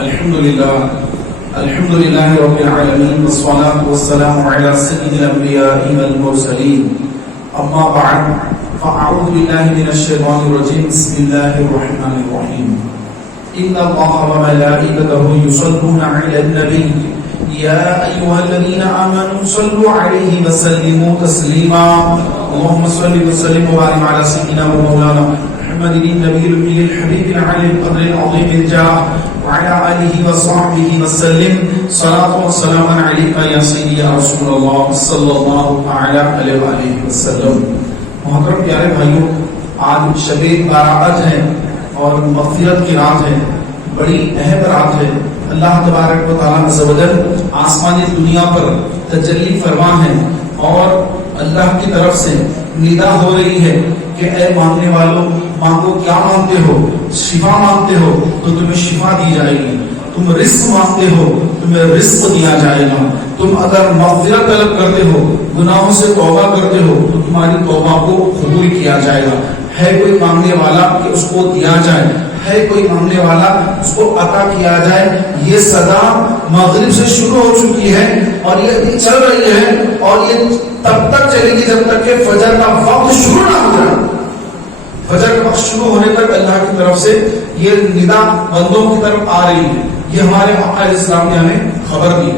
الحمد لله رب العالمين والصلاة والسلام على سيد الأنبياء والمرسلين أما بعد فأعوذ بالله من الشيطان الرجيم بسم الله الرحمن الرحيم إن الله وملائكته يصلون على النبي يا أيها الذين آمنوا صلوا عليه وسلموا تسليما اللهم صل وسلم وبارك على سيدنا ومولانا محمد النبي الأمي الحبيب العلي القدر العظيم الجاه وعلى آله وصحبه وسلم صلاة وسلام عليك يا سيدي يا رسول الله صلى الله عليه وآله وسلم. محترم پیارے بھائیوں، آج شب بارات ہے اور مغفرت کی رات ہے، بڑی اہم رات ہے. اللہ تبارک و تعالیٰ عز و جل آسمانی دنیا پر تجلی فرما ہے اور اللہ کی طرف سے ندا ہو رہی ہے کہ اے مانگنے والوں، مانگو. کیا مانگتے ہو؟ شفا مانگتے ہو تو تمہیں شفا دی جائے گی. تم رزق مانگتے ہو تمہیں رزق دیا جائے گا. تم اگر مغفرت طلب کرتے ہو، گناہوں سے توبہ کرتے ہو تو تمہاری توبہ کو قبول کیا جائے گا. ہے کوئی مانگنے والا کہ اس کو دیا جائے، ہے کوئی مانگنے والا اس کو عطا کیا جائے. یہ صدا مغرب سے شروع ہو چکی ہے اور یہ ابھی چل رہی ہے اور یہ تب تک چلے گی جب تک کہ فجر کا وقت شروع نہ ہو جائے. فجر کا وقت شروع ہونے تک اللہ کی طرف سے یہ ندا بندوں کی طرف آ رہی ہے. یہ ہمارے آقا علیہ السلام نے ہمیں خبر دی.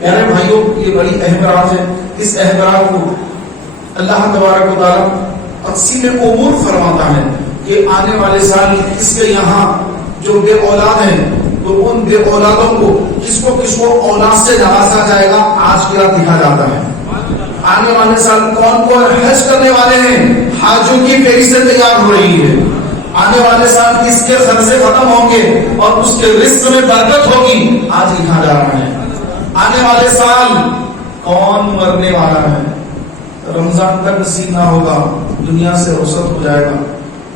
پیارے بھائیوں، یہ بڑی اہم رات ہے. اس اہم رات کو اللہ تبارک و تعالیٰ تقسیم امور فرماتا ہے کہ آنے والے سال اس کے یہاں جو بے اولاد ہیں تو ان بے اولادوں کو کس کو اولاد سے نوازا جائے گا آج کی رات دکھا جاتا ہے. آنے والے سال کون کون حج کرنے والے ہیں، حاجوں کی فہرستیں تیار ہو رہی ہے. آنے والے سال کس کے خرچے ختم ہوں گے اور اس کے رزق میں برکت ہوگی آج لکھا جا رہا ہے. آنے والے سال کون مرنے والا ہے، رمضان تک نصیب نہ ہوگا، دنیا سے رخصت ہو جائے گا،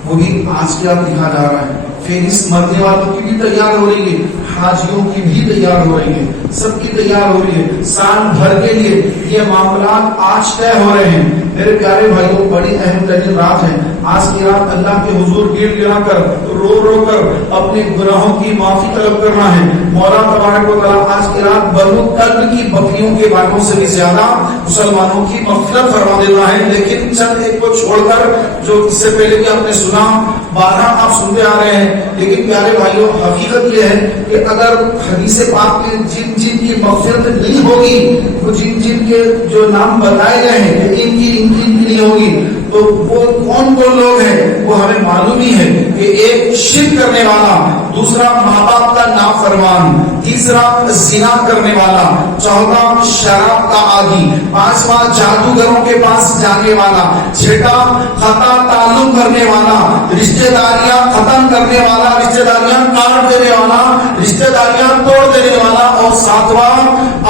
وہ بھی آج کی رات لکھا جا رہا ہے. فہرست مرنے والوں کی بھی تیار ہو رہی ہے، حاجیوں کی بھی تیار ہو رہی ہے، سب کی تیار ہو رہی ہے. سال بھر کے لیے یہ معاملات آج طے ہو رہے ہیں. میرے پیارے بھائیوں، بڑی اہم ترین رات ہے. آج کی رات اللہ کے حضور گڑ گڑا کر رو رو کر اپنے گناہوں کی معافی طلب کرنا ہے. مولا تبارک و تعالیٰ آج کی رات بنو قلب کی بکریوں کے بانوں سے بھی زیادہ مسلمانوں کی مغفرت فرما دینا ہے. لیکن چند ایک کو چھوڑ کر جو اس سے پہلے کہ آپ نے سنا، بارہ آپ سنتے آ رہے ہیں. لیکن پیارے بھائیوں، حقیقت یہ ہے کہ اگر حدیث پاک میں جن جن کی مغفرت نہیں ہوگی، وہ جن جن کے جو نام بتائے گئے ہیں کہ ان کی نہیں ہوگی، تو وہ کون لوگ ہیں وہ ہمیں معلوم ہی ہے کہ ایک شرک کرنے والا، دوسرا ماں باپ کا نافرمان، تیسرا زنا کرنے والا، چوتھا شراب کا عادی، پانچواں جادوگروں کے پاس جانے والا، چھٹا خطا تعلق کرنے والا، رشتہ داریاں ختم کرنے والا، رشتہ داریاں کاٹ دینے والا، رشتہ داریاں توڑ دینے والا، اور ساتواں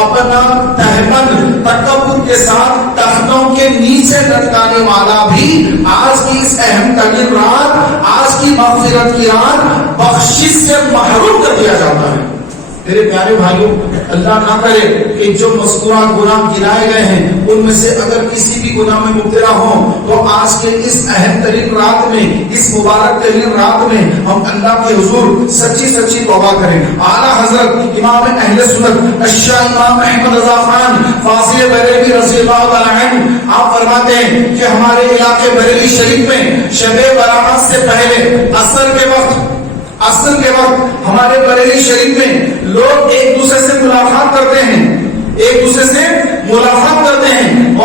اپنا تہمت تکبر کے ساتھ تختوں کے نیچے لٹکانے والا بھی آج کی اس اہم ترین رات، آج کی مغفرت کی رات بخشش سے محروم کر دیا جاتا ہے. میرے پیارے بھائیوں، اللہ نہ کرے کہ جو مذکورہ گناہ گنائے گئے ہیں ان میں سے اگر کسی بھی گناہ میں مبتلا ہوں تو آج کے اس اہم ترین رات میں، اس مبارک ترین رات میں ہم اللہ کے حضور سچی سچی توبہ کریں. اعلیٰ حضرت امام اہل سنت الشاہ امام احمد رضا خان فاضل بریلوی رضی اللہ تعالیٰ عنہ آپ فرماتے ہیں کہ ہمارے علاقے بریلی شریف میں شب برات سے پہلے عصر کے وقت ہمارے بریلی شریف میں لوگ ایک دوسرے سے ملاقات کرتے ہیں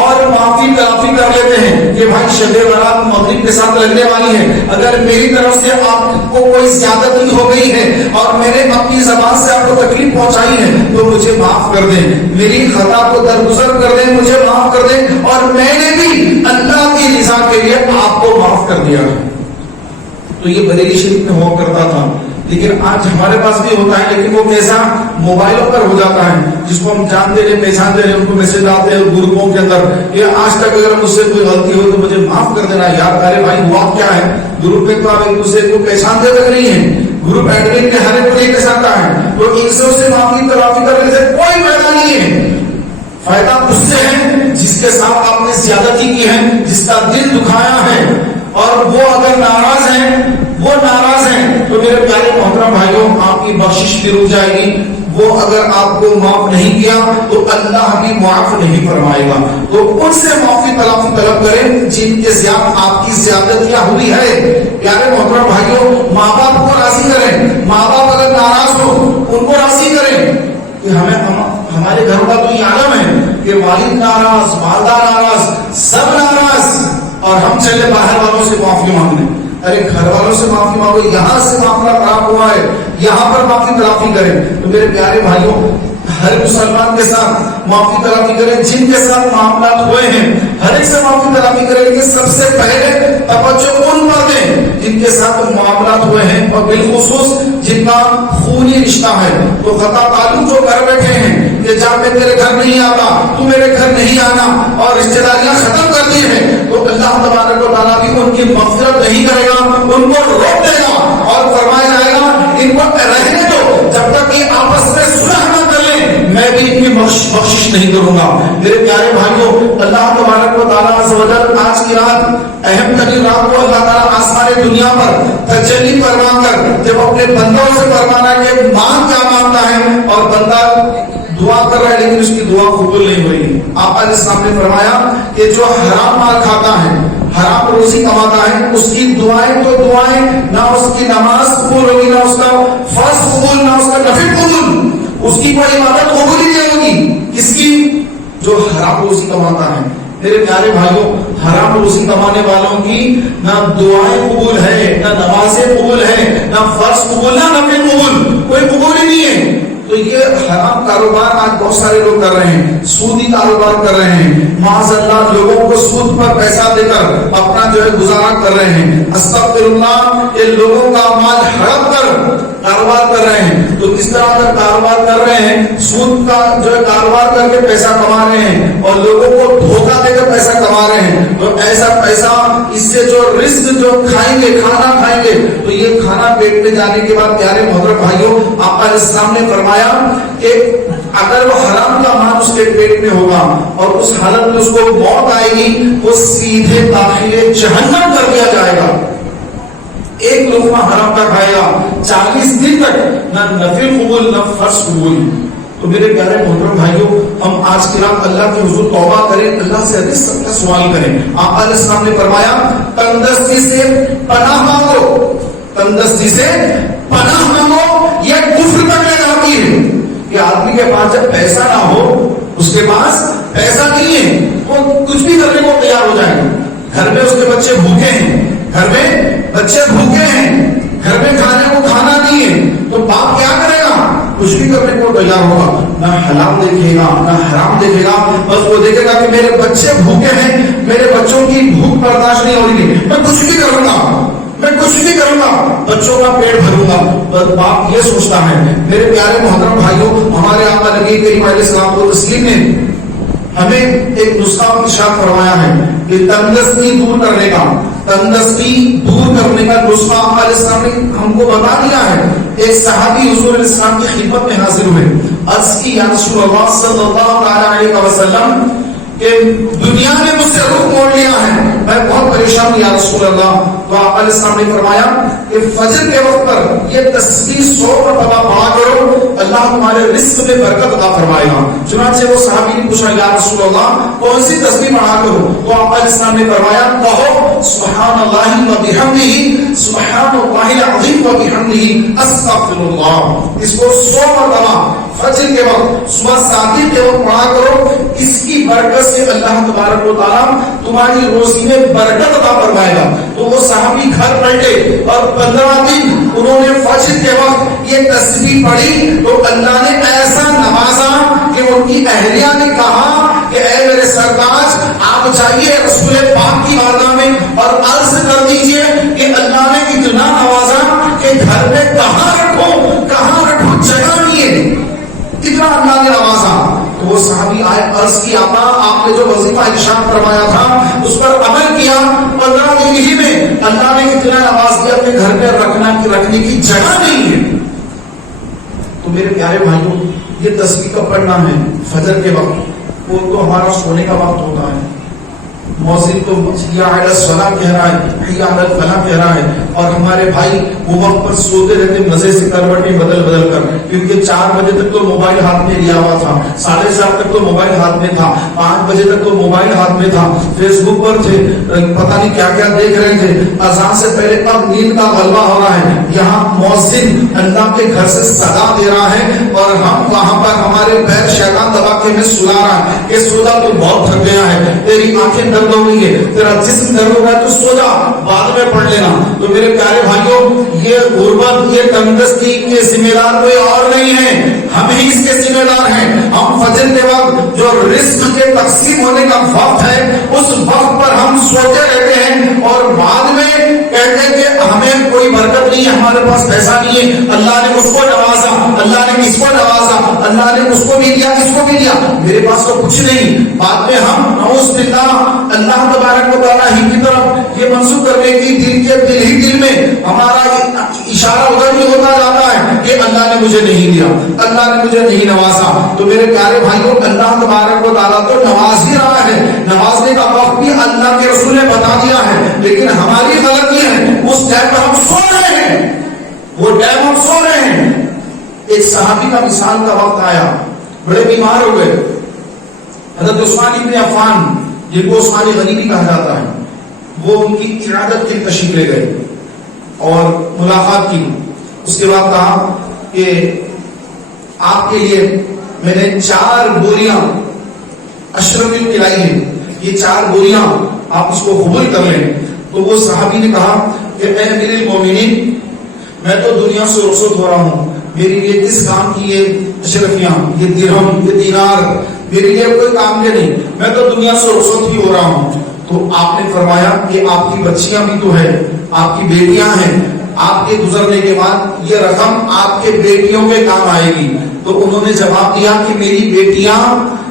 اور معافی تلافی کر لیتے ہیں کہ بھائی شب برات مغرب کے ساتھ لگنے والی ہے، اگر میری طرف سے آپ کو کوئی زیادتی ہو گئی ہے اور میں نے اپنی زبان سے آپ کو تکلیف پہنچائی ہے تو مجھے معاف کر دیں، میری خطا کو درگزر کر دیں، مجھے معاف کر دیں، اور میں نے بھی اللہ کی رضا کے لیے آپ کو معاف کر دیا ہے. تو یہ بریلی شریف میں ہوا کرتا تھا، لیکن آج ہمارے پاس بھی ہوتا ہے، لیکن وہ کیسا موبائلوں پر ہو جاتا ہے، جس کو ہم جانتے رہے پہچانتے رہے، ان کو میسج آتے ہیں گروپوں کے اندر کہ آج تک اگر مجھ سے کوئی غلطی ہو تو مجھے معاف کر دینا یار. ارے بھائی ہوا کیا ہے، گروپ میں تو آپ ایک دوسرے کو پہچانتے تک نہیں ہیں، گروپ ایڈمن کے ہر ایک کو یہ سکتا ہے، تو ان سے معافی تلافی کرنے سے کوئی فائدہ نہیں ہے. فائدہ اس سے ہے جس کے ساتھ آپ نے زیادتی کی ہے، جس کا دل دکھایا ہے، اور وہ اگر ناراض ہیں تو میرے پیارے محترم محترم بھائیوں آپ کی بخشش بھی رک جائے گی. وہ اگر آپ کو معاف نہیں کیا تو اللہ بھی معاف نہیں فرمائے گا. تو ان سے معافی طلب کریں جن کے ساتھ آپ کی زیادتیاں ہوئی ہے. پیارے محترم بھائیوں ماں باپ کو راضی کریں. ماں باپ اگر ناراض ہو ان کو راضی کریں کہ ہمارے گھر کا تو یہ عالم ہے کہ والد ناراض، والدہ ناراض، سب ناراض اور ہم چلے باہر والوں سے معافی مانگنے. ارے گھر والوں سے معافی مانگو، یہاں سے معاملہ خراب ہوا ہے یہاں پر معافی تلافی کریں. تو میرے پیارے بھائیوں ہر مسلمان کے ساتھ معافی تلافی کریں. جن کے ساتھ معاملات ہوئے ہیں ہر ایک سے معافی تلافی کریں، لیکن سب سے پہلے توجہ ان پر دیں جن کے ساتھ معاملات ہوئے ہیں اور بالخصوص جن کا خونی رشتہ ہے. تو خطا تعلق جو کر بیٹھے ہیں کہ جب میں تیرے گھر نہیں آتا تو میرے گھر نہیں آنا اور رشتے داریاں ختم کر دی ہیں، تو اللہ تبارک و تعالیٰ بھی ان کی مغفرت نہیں کرے گا، ان کو روک دے گا اور فرمایا جائے گا ان کو رہنے دو جب تک کہ آپس میں صلح نہ کر لیں میں بھی ان کی بخشش نہیں کروں گا. میرے پیارے بھائیوں اللہ تبارک و تعالیٰ عز و جل آج کی رات اہم ترین رات کو اللہ تعالیٰ آسمان دنیا پر تجلی فرما کر جب اپنے بندوں سے فرمانا کہ مانگ کیا مانگتا ہے اور بندہ دعا کر رہا ہے لیکن اس کی دعا قبول نہیں ہوئی. آپ علیہ السلام نے فرمایا کہ جو حرام مال کھاتا ہے حرام روزی کماتا ہے اس کی دعائیں تو دعائیں نہ اس کی نماز قبول ہوگی، نہ اس کا فرض قبول، نہ اس کا نفل قبول، اس کی کوئی عبادت قبول ہی نہیں ہوگی. اس کی جو حرام روزی کماتا ہے. میرے پیارے بھائیوں حرام روزی کمانے والوں کی نہ دعائیں قبول ہے، نہ نمازیں قبول ہے، نہ فرض قبول، نہ نفل قبول، کوئی قبول ہی نہیں ہے. تو یہ حرام کاروبار آج بہت سارے لوگ کر رہے ہیں، سودی کاروبار کر رہے ہیں، معاذ اللہ لوگوں کو سود پر پیسہ دے کر اپنا جو ہے گزارا کر رہے ہیں. استغفر اللہ، یہ لوگوں کا مال ہڑپ کر کاروبار کر رہے ہیں. تو اس طرح کا کاروبار کر رہے ہیں، سود کا جو ہے کاروبار کر کے پیسہ کما رہے ہیں اور لوگوں کو دھوکہ دے کر پیسہ کما رہے ہیں. تو ایسا پیسہ اس سے جو رزق جو کھائیں گے، کھانا کھائیں گے، تو یہ کھانا پیٹ میں جانے کے بعد پیارے محترم بھائیوں آپ علیہ السلام نے فرمایا کہ اگر وہ حرام کا مال اس کے پیٹ میں ہوگا اور اس حالت میں اس کو موت آئے گی وہ سیدھے داخل جہنم کر دیا جائے گا. ایک لقمہ حرام کا کھائے گا 40 دن تک نہ نفل قبول نہ فرض قبول. تو میرے پیارے محترم بھائیوں ہم آج کی رات اللہ کے حضور توبہ کریں، اللہ سے رزق کا سوال کریں. آپ علیہ السلام نے فرمایا تندرستی سے پناہ مانگو، تندرستی سے پناہ مانگو. یہ کفر تک لے جاتی ہے کہ آدمی کے پاس جب پیسہ نہ ہو، اس کے پاس پیسہ نہیں ہے، وہ کچھ بھی کرنے کو تیار ہو جائے گا. گھر میں اس کے بچے بھوکے ہیں، گھر میں بچے بھوکے ہیں، گھر میں کھانے کو کھانا نہیں ہے، تو باپ کیا کرے گا؟ کچھ بھی کرنے کو تیار ہوگا. نہ حلال دیکھے گا نہ حرام دیکھے گا، بس وہ دیکھے گا کہ میرے بچے بھوکے ہیں، میرے بچوں کی بھوک برداشت نہیں ہو رہی ہے، میں کچھ بھی کروں گا، میں کچھ بھی کروں گا، بچوں کا پیٹ بھروں گا. پر باپ یہ سوچتا ہے. میرے پیارے محترم بھائیوں ہمارے آقا نبی کریم علیہ السلام کو تسلیم نے ہمیں ایک نسخہ ارشاد فرمایا ہے کہ تندرستی دور کرنے کا، تندرستی دور کرنے کا نسخہ علیہ السلام نے ہم کو بتا دیا ہے. ایک صحابی حضور علیہ السلام کی خدمت میں حاضر ہوئے، عرض کی یا رسول اللہ صلی اللہ علیہ وسلم کہ دنیا نے مجھ سے رخ موڑ لیا ہے، میں بہت پریشان ہوں یا رسول اللہ. تو آپ علیہ السلام نے فرمایا کہ فجر کے وقت پر یہ تسبیح 100 مرتبہ پڑھا کرو، اللہ تمہارے رزق میں برکت عطا فرمائے گا. چنانچہ وہ صحابی نے پوچھا یا رسول اللہ کون سی تسبیح پڑھا کرو؟ تو آپ علیہ السلام نے فرمایا کہو سبحان اللہ و بحمدہ، سبحان اللہ العظیم و بحمدہ، استغفر اللہ. اس کو 100 مرتبہ فجر کے وقت صبح صادق کے وقت پڑھا کرو. اس کی برکت سے اللہ تبارک و تعالیٰ تمہاری روزی میں برکت عطا فرمائے گا. تو وہ صحابی گھر بیٹھے اور 15 دن انہوں نے فجر کے وقت یہ تسبیح پڑھی تو اللہ نے ایسا نوازا کہ ان کی اہلیہ نے کہا کہ اے میرے سرتاج آپ جائیے رسول پاک کی بارگاہ میں اور عرض کر دیجئے کہ اللہ نے اتنا نوازا کہ گھر میں کہاں رکھو جگہ نہیں ہے، اتنا اللہ نے نوازا. تو وہ صحابی آئے، عرض کی آقا آپ نے جو وظیفہ ارشاد فرمایا تھا اس پر عمل کیا، 15 دن ہی میں اللہ نے اتنا نواز دیا کہ گھر میں رکھنے کی جگہ نہیں ہے. تو میرے پیارے بھائیوں یہ تسبیح کا پڑھنا ہے فجر کے وقت، وہ تو ہمارا سونے کا وقت ہوتا ہے. مؤذن تو حیا علی الصلاۃ کہہ رہا ہے، حیا علی الفلاح کہہ رہا ہے، اور ہمارے بھائی وہ وقت پر سوتے رہتے مزے سے کروٹیں بدل بدل کر، کیونکہ 4 بجے تک تو موبائل ہاتھ میں لیا ہوا تھا، 7:30 تک تو موبائل ہاتھ میں تھا، 5 بجے تک تو موبائل ہاتھ میں تھا، فیس بک پر تھے، پتہ نہیں کیا کیا دیکھ رہے تھے، اذان سے پہلے اب نیند کا غلبہ ہو رہا ہے، یہاں مؤذن اللہ کے گھر سے صدا دے رہا ہے اور ہم وہاں پر ہمارے پیر شیطان دبا کے ہمیں سلا رہا ہے کہ سو جا، تو بہت تھک گیا ہے، تیری آنکھیں درد ہو گئی ہے، تیرا جسم درد ہو گیا، تو سو جا، بعد میں پڑھ لینا۔ تو میرے پیارے بھائیوں، یہ غربت، یہ تنگدستی کے ذمہ دار کوئی اور نہیں ہے، ہم ہی اس کے ذمہ دار ہیں۔ ہم فجر کے وقت جو رزق کے تقسیم ہونے کا وقت ہے، اس وقت پر ہم سوتے رہتے ہیں اور بعد میں کہتے ہیں کہ ہمیں کوئی برکت نہیں ہے، ہمارے پاس پیسہ نہیں ہے، اللہ نے اس کو نوازا، اللہ نے اس کو نوازا، اللہ نے اس کو بھی دیا، اس کو بھی دیا، میرے پاس تو کچھ نہیں۔ بعد میں ہم نعوذ باللہ اللہ تبارک و تعالیٰ ہی کی طرف یہ منسوخ کرنے کی دل میں ہمارا اشارہ ادھر ہی ہوتا جاتا ہے کہ اللہ نے مجھے نہیں دیا، اللہ نے مجھے نہیں نوازا۔ تو میرے پیارے بھائیوں، اللہ تبارک و تعالیٰ تو نواز ہی رہا ہے، نوازنے کا وقت بھی اللہ کے رسول نے بتا دیا ہے، لیکن ہماری غلطی ہے اس ٹائم پر ہم سو رہے ہیں، وہ ٹائم ہم سو رہے ہیں۔ ایک صحابی کا مثال کا وقت آیا، بڑے بیمار ہو گئے، حضرت عثمان ابن عفان جن کو عثمان غنی بھی کہا جاتا ہے، وہ ان کی عیادت کی تشریف لے گئے اور ملاقات کی۔ اس کے بعد کہا کہ آپ کے لیے میں نے 4 بوریاں اشرفی کھلائی ہیں، یہ 4 بوریاں آپ اس کو قبول کر لیں۔ تو وہ صحابی نے کہا کہ اے امیر المومنین، میں تو دنیا سے رخصت ہو رہا ہوں، میرے لیے کس کام کی یہ اشرفیاں، یہ درہم، یہ دینار میرے لیے کوئی کام کے نہیں، میں تو دنیا سے رخصت ہی ہو رہا ہوں۔ تو آپ نے فرمایا کہ آپ کی بچیاں بھی تو ہے، آپ کی بیٹیاں ہیں، آپ کے گزرنے کے بعد یہ رقم آپ کے بیٹیوں کے کام آئے گی۔ تو انہوں نے جواب دیا کہ میری بیٹیاں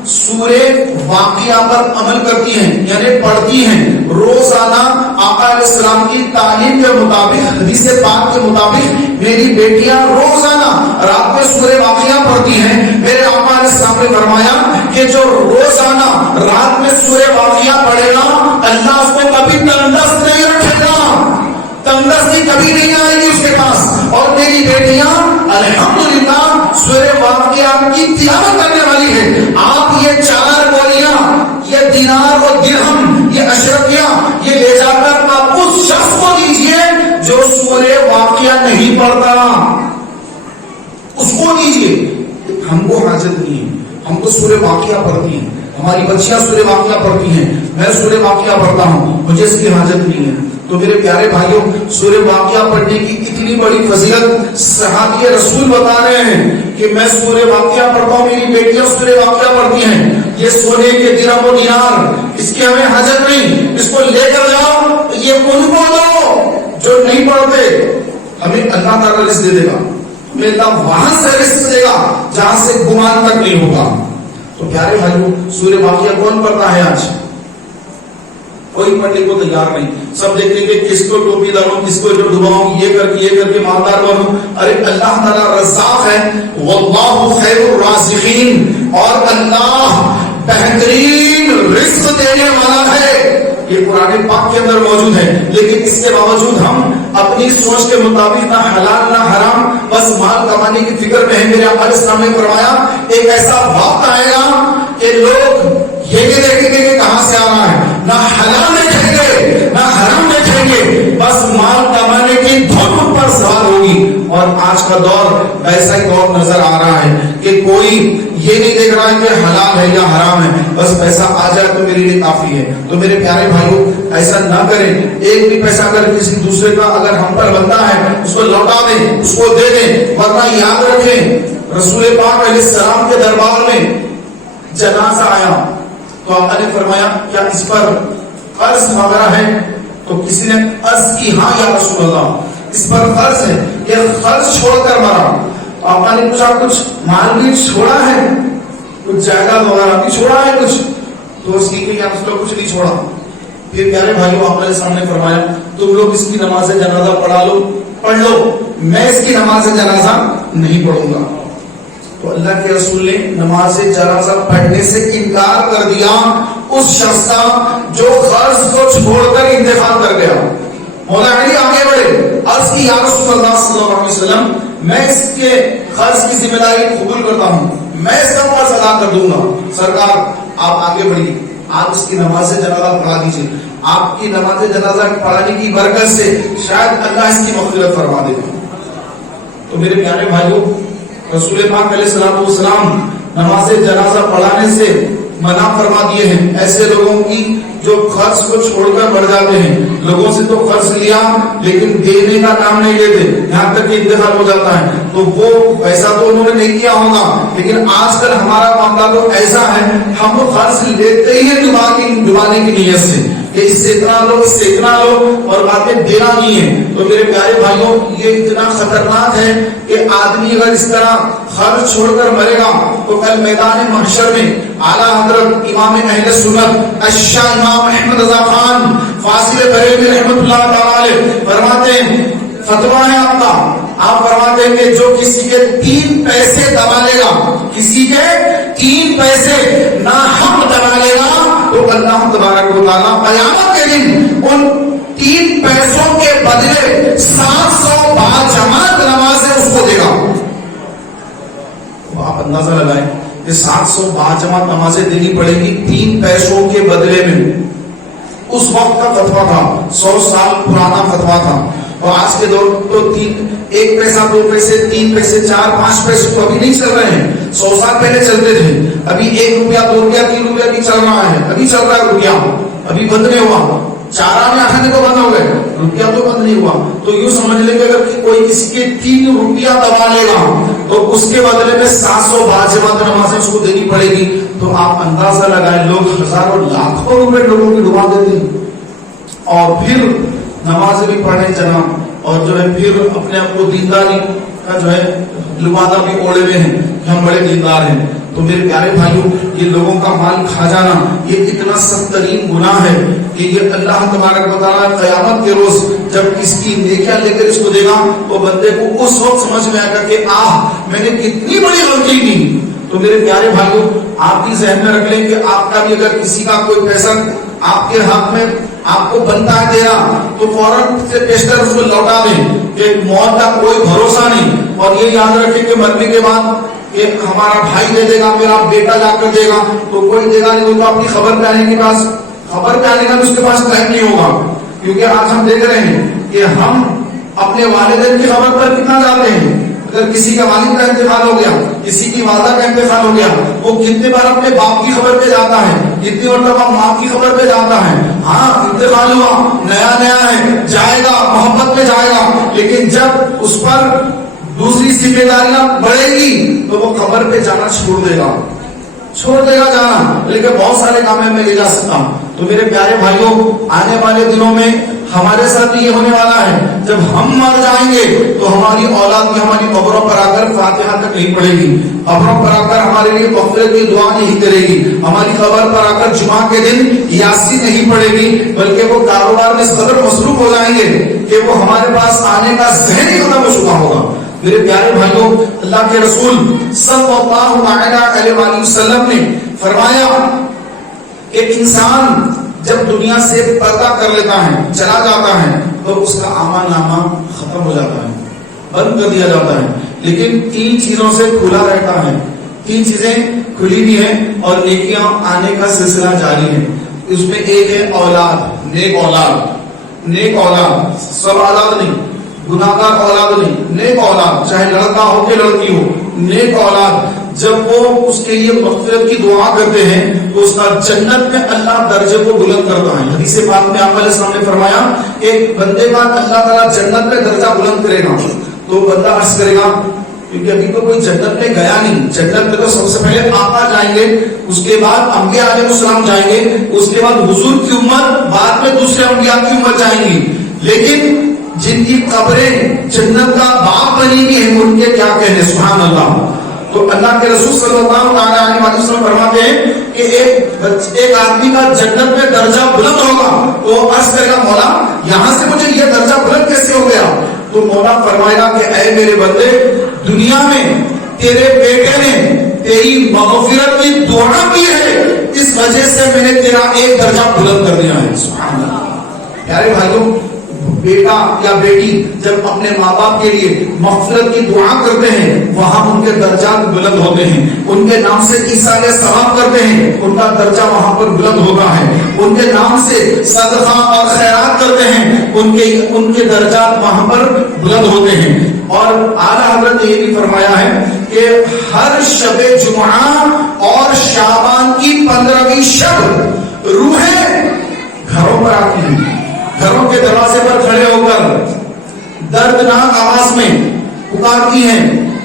سورہ واقعہ پر عمل کرتی ہیں، یعنی پڑھتی ہیں روزانہ آقا علیہ السلام کی تعلیم کے مطابق، حدیث پاک کے مطابق میری بیٹیاں روزانہ رات میں سورہ واقعہ پڑھتی ہیں۔ میرے آقا علیہ السلام نے فرمایا کہ جو روزانہ رات میں سورہ واقعہ پڑھے گا، اللہ اس کو کبھی تندرست نہیں رکھے گا، تندرستی کبھی نہیں آئے گی اس کے پاس۔ اور میری بیٹیاں الحمدللہ سورہ واقعہ کی تلاوت کرنے والی ہے۔ آپ یہ 4 بوریاں، یہ دینار اور درہم، یہ اشرفیاں، یہ لے جا کر آپ اس شخص کو دیجئے جو سورہ واقعہ نہیں پڑھتا، اس کو دیجئے۔ ہم کو حاجت نہیں ہے، ہم تو سورہ واقعہ پڑھتی ہیں، ہماری بچیاں سورہ واقعہ پڑھتی ہیں، میں سورہ واقعہ پڑھتا ہوں، مجھے اس کی حاجت نہیں ہے۔ تو میرے پیارے بھائیوں، سورہ واقعہ پڑھنے کی اتنی بڑی فضیلت صحابی رسول بتا رہے ہیں کہ میں سورہ واقعہ پڑھتا ہوں، میری بیٹیاں سورہ واقعہ پڑھتی ہیں، یہ سونے کے درہم و دینار، اس کی ہمیں حاجت نہیں، اس کو لے کر جاؤ، یہ ان کو دو جو نہیں پڑھتے، ہمیں اللہ تعالیٰ رزق دے دے گا، ہمیں اللہ وہاں سے رزق دے گا جہاں سے گمان تک نہیں ہوگا۔ تو پیارے بھائیوں، سورہ واقعہ کون پڑھتا ہے آج؟ کوئی پڑھنے کو تیار نہیں، سب دیکھیں گے کس کو ٹوپی ڈالوں، کس کو جو ڈباؤں، یہ کر کے مالدار بنوں۔ ارے اللہ تعالیٰ رزاق ہے، واللہ خیر الرازقین، اور اللہ بہترین رزق دینے والا ہے، یہ قرآن پاک کے اندر موجود ہے۔ لیکن اس کے باوجود ہم اپنی سوچ کے مطابق نہ حلال نہ حرام، بس مال کمانے کی فکر میں ہے۔ میرے آقا علیہ السلام نے فرمایا ایک ایسا وقت آئے گا کہ لوگ یہ بھی دیکھیں گے کہ کہاں سے آ رہا ہے، نہ حلال دیکھیں گے نہ حرام دیکھیں گے، بس مال کمانے کی دھوم پر سوار ہوگی۔ اور آج کا دور ایسا ہی دور نظر آ رہا ہے کہ کوئی یہ نہیں دیکھ رہا ہے کہ حلال ہے یا حرام ہے، بس پیسہ آ جائے تو میرے لیے کافی ہے۔ تو میرے پیارے بھائیوں، ایسا نہ کریں، ایک بھی پیسہ اگر کسی دوسرے کا اگر ہم پر بنتا ہے اس کو لوٹا دیں، اس کو دے دیں، ورنہ یاد رکھیں رسول پاک علیہ السلام کے دربار میں جنازہ آیا تو آقا نے فرمایا کیا اس پر قرض وغیرہ ہے؟ تو کسی نے عرض کی ہاں یا رسول اللہ، اس پر قرض ہے، یہ قرض چھوڑ کر مرا۔ آقا نے پوچھا کچھ مال بھی چھوڑا ہے، کچھ جائیداد وغیرہ بھی چھوڑا ہے کچھ؟ تو اس کی کہ اس کا کچھ نہیں چھوڑا۔ پھر پیارے بھائیوں، آپ نے سامنے فرمایا تم لوگ اس کی نماز جنازہ پڑھ لو، میں اس کی نماز جنازہ نہیں پڑھوں گا۔ تو اللہ کے رسول نے نماز جنازہ پڑھنے سے انکار کر دیا اس شخص کا جو قرض کو چھوڑ کر انتقال کر گیا. مولا علی آگے بڑھے، عرض کی یا رسول اللہ صلی اللہ علیہ وسلم میں اس کے قرض کی ذمہ داری قبول کرتا ہوں، میں اس کا قرض ادا کر دوں گا. سرکار آپ آگے بڑھیے، آپ اس کی نماز جنازہ پڑھا دیجیے. آپ کی نماز جنازہ پڑھانے کی برکت سے شاید اللہ اس کی مغفرت فرما دے گا. تو میرے پیارے بھائیوں، رسول پاک علیہ الصلوۃ والسلام نماز جنازہ پڑھانے سے منع فرما دیے ہیں ایسے لوگوں کی جو قرض کو چھوڑ کر مر جاتے ہیں. لوگوں سے تو قرض لیا لیکن دینے کا کام نہیں لیتے، یہاں تک کہ انتقال ہو جاتا ہے. تو وہ پیسہ تو انہوں نے نہیں کیا ہوگا، لیکن آج کل ہمارا معاملہ تو ایسا ہے، ہم وہ قرض لیتے ہی ڈبانے کی نیت سے کہ اس سے اتنا لو، اس سے اتنا لو، اور بعد میں دینا نہیں ہے. تو میرے پیارے بھائیوں، یہ اتنا خطرناک ہے کہ آدمی اگر اس طرح قرض چھوڑ کر مرے گا تو کل میدان محشر میں اعلیٰ حضرت امام اہل سنت الشاہ امام احمد رضا خان فاضل بریلوی رحمۃ اللہ تعالی علیہ فرماتے ہیں، فتویٰ ہے آپ کا، آپ فرماتے ہیں کہ جو کسی کے 3 پیسے دبا لے گا، کسی کے 3 پیسے ناحق دبا لے گا، تو اللہ تبارک و تعالیٰ قیامت کے دن ان 3 پیسوں کے بدلے 700 باجماعت نمازیں اس کو دے گا. آپ اندازہ لگائیں کہ 700 باجماعت نمازیں دینی پڑے گی 3 پیسوں کے بدلے میں. اس وقت کا فتویٰ تھا، 100 سال پرانا فتویٰ تھا. اور آج کے دور تو 1 پیسہ 2 پیسے 3 پیسے 4 5 پیسے تو ابھی نہیں چل رہے ہیں، 100 سال پہلے چلتے تھے. ابھی 1 روپیہ 2 روپیہ 3 روپیہ بھی چل رہا ہے، ابھی چل رہا ہے روپیہ، ابھی بند نہیں ہوا. چارہ میں آنے تو بند ہو گئے، روپیہ تو بند نہیں ہوا. تو یوں سمجھ لیں کہ اگر کوئی کسی کے 3 روپیہ دبا لے گا تو اس کے بدلے میں 700 باجماعت نمازیں اس کو دینی پڑے گی. تو آپ اندازہ لگائیں، لوگ ہزاروں لاکھوں روپے لوگوں کی ڈبا دیتے ہیں اور پھر نماز بھی پڑھیں جناب، اور جو ہے پھر اپنے آپ کو دینداری کا جو ہے لبادہ بھی اوڑے ہوئے ہیں کہ ہم بڑے دیندار ہیں. تو میرے پیارے بھائیوں، یہ لوگوں کا مال کھا جانا یہ اتنا سخت ترین گناہ ہے کہ یہ اللہ تبارک و تعالیٰ قیامت کے روز جب اس کی نیکیاں لے کر اس کو دے گا تو بندے کو اس وقت سمجھ میں آئے گا کہ میں نے کتنی بڑی غلطی کی. تو میرے پیارے بھائیوں، آپ بھی ذہن میں رکھ لیں کہ آپ کا بھی اگر کسی کا کوئی پیسہ آپ کے ہاتھ میں آپ کو بنتا ہے دینا تو فوراً سے پیشتر اس کو لوٹا دیں کہ موت کا کوئی بھروسہ نہیں. اور یہ یاد رکھیں کہ مرنے کے بعد کہ ہمارا بھائی دے دے گا، میرا بیٹا جا کر دے گا، تو کوئی دے گا نہیں. وہ تو اپنی خبر پہ آنے کے پاس خبر پہ آنے کا بھی اس کے پاس ٹائم نہیں ہوگا. کیونکہ آج ہم دیکھ رہے ہیں کہ ہم اپنے والدین کی خبر پر کتنا جاتے ہیں. اگر کسی کا والد کا انتقال ہو گیا، کسی کی والدہ کا انتقال ہو گیا، وہ کتنے بار اپنے باپ کی خبر پہ جاتا ہے، کتنی مرتبہ ماں کی خبر پہ جاتا ہے. ہاں انتقال ہوا، نیا نیا ہے، جائے گا، محبت میں جائے گا، لیکن جب اس پر دوسری ذمہ داریاں بڑھے گی تو وہ خبر پہ جانا چھوڑ دے گا جانا. لیکن بہت سارے کام میں لے جا سکتا ہوں. تو میرے پیارے بھائیوں، آنے والے دنوں میں ہمارے ساتھ یہ ہونے والا ہے، جب ہم مر جائیں گے تو ہماری اولاد بھی ہماری قبروں پر آ کر فاتحہ تک نہیں پڑھے گی، قبروں پر آ کر ہمارے لیے مغفرت کی دعا نہیں کرے گی، ہماری قبر پر آ کر جمعہ کے دن یاسین نہیں پڑھے گی، بلکہ وہ کاروبار میں اس قدر مصروف ہو جائیں گے کہ وہ ہمارے پاس آنے کا ذہن ہی ختم ہو چکا ہوگا. میرے پیارے بھائیوں، اللہ کے رسول صلی اللہ علیہ وآلہ وسلم نے فرمایا کہ انسان جب دنیا سے پردہ کر لیتا ہے، چلا جاتا ہے، تو اس کا اعمال نامہ ختم ہو جاتا ہے، بند کر دیا جاتا ہے. لیکن 3 چیزوں سے کھلا رہتا ہے، 3 چیزیں کھلی بھی ہیں اور نیکیاں آنے کا سلسلہ جاری ہے. اس میں ایک ہے اولاد، نیک اولاد. نیک اولاد، سب اولاد نہیں، گناہگار اولاد نہیں، نیک اولاد، چاہے لڑکا ہو کہ لڑکی ہو. نیک اولاد جب وہ اس کے لیے مغفرت کی دعا کرتے ہیں تو اس کا جنت میں اللہ درجے کو بلند کرتا ہے. حدیث پاک میں آپ علیہ السلام نے فرمایا ایک بندے کا اللہ تعالیٰ جنت میں درجہ بلند کرے گا تو بندہ عرض کرے گا، کیونکہ ابھی تو کوئی جنت میں گیا نہیں، جنت میں تو سب سے پہلے آقا جائیں گے، اس کے بعد انبیاء علیہ السلام جائیں گے، اس کے بعد حضور کی امت، بعد میں دوسرے انبیاء کی امت جائیں گی. لیکن جن کی قبریں جنت کا باغ بنی ہوئی ہیں ان کے کیا کہنے، سبحان اللہ. تو اللہ کے رسول صلی اللہ علیہ وسلم فرماتے ہیں کہ ایک آدمی کا جنت میں درجہ بلند ہوگا تو عرض کرے گا مولا یہاں سے مجھے یہ درجہ بلند کیسے ہو گیا؟ تو مولا فرمائے گا کہ اے میرے بندے، دنیا میں تیرے بیٹے نے تیری مغفرت کی دعا کی ہے، اس وجہ سے میں نے تیرا ایک درجہ بلند کر دیا ہے. سبحان اللہ. پیارے بھائیوں، بیٹا یا بیٹی جب اپنے ماں باپ کے لیے مغفرت کی دعا کرتے ہیں وہاں ان کے درجات بلند ہوتے ہیں. ان کے نام سے ایصال ثواب کرتے ہیں ان کا درجہ وہاں پر بلند ہوتا ہے. ان کے نام سے صدقہ اور خیرات کرتے ہیں ان کے درجات وہاں پر بلند ہوتے ہیں. اور اعلیٰ حضرت نے یہ بھی فرمایا ہے کہ ہر شب جمعہ اور شعبان کی 15ویں شب روحیں گھروں پر آتی ہیں. گھروں کے دروازے پر کھڑے ہو کر دردناک آواز میں پکارتی ہیں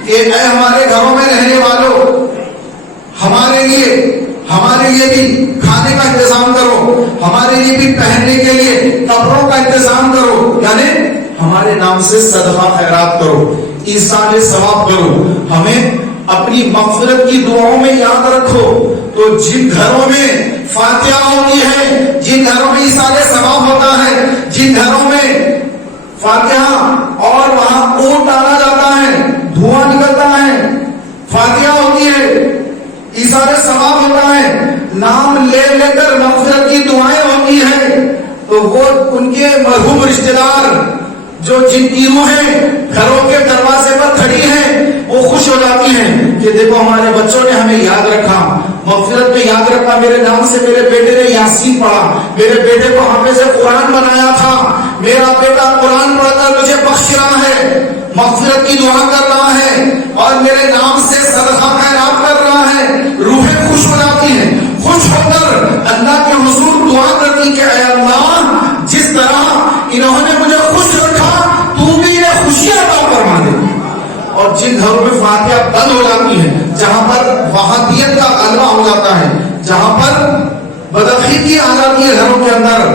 کہ اے ہمارے گھروں میں رہنے والوں، ہمارے لیے بھی کھانے کا انتظام کرو، ہمارے لیے بھی پہننے کے لیے کپڑوں کا انتظام کرو، یعنی ہمارے نام سے صدقہ خیرات کرو، ایصال ثواب کرو، ہمیں اپنی مغفرت کی دعاؤں میں یاد رکھو. تو جن گھروں میں فاتحہ ہوتی ہے، جن گھروں میں ایصال ثواب ہوتا ہے، جن گھروں میں فاتحہ اور وہاں اونٹ ڈالا جاتا ہے، دھواں نکلتا ہے، فاتحہ ہوتی ہے، ایصال ثواب ہوتا ہے، نام لے لے کر مغفرت کی دعائیں ہوتی ہیں، تو وہ ان کے مرحوم رشتہ دار جو جن کی روحیں گھروں کے دروازے پر کھڑی ہیں وہ خوش ہو جاتی ہیں کہ دیکھو ہمارے بچوں نے ہمیں یاد رکھا، مغفرت میں یاد رکھا، میرے نام سے میرے بیٹے نے یاسین پڑھا، میرے بیٹے کو حافظ قرآن بنایا تھا، میرا بیٹا قرآن پڑھ کر مجھے بخش رہا ہے، مغفرت کی دعا کر رہا ہے اور میرے نام سے صدقہ خیرات کر رہا ہے. روحیں خوش ہو جاتی ہیں، خوش ہو کر اللہ کے حضور دعا کرتی کہ اے اللہ، جس طرح انہوں نے مجھے خوش رکھا تو بھی انہیں خوشیاں عطا فرما دے. اور جن گھروں میں فاتحہ بند ہو جاتی ہے، جہاں پر وہابیت کا غلبہ ہو جاتا ہے، جہاں پر بدعقیدگی آ جاتی ہے گھروں کے اندر،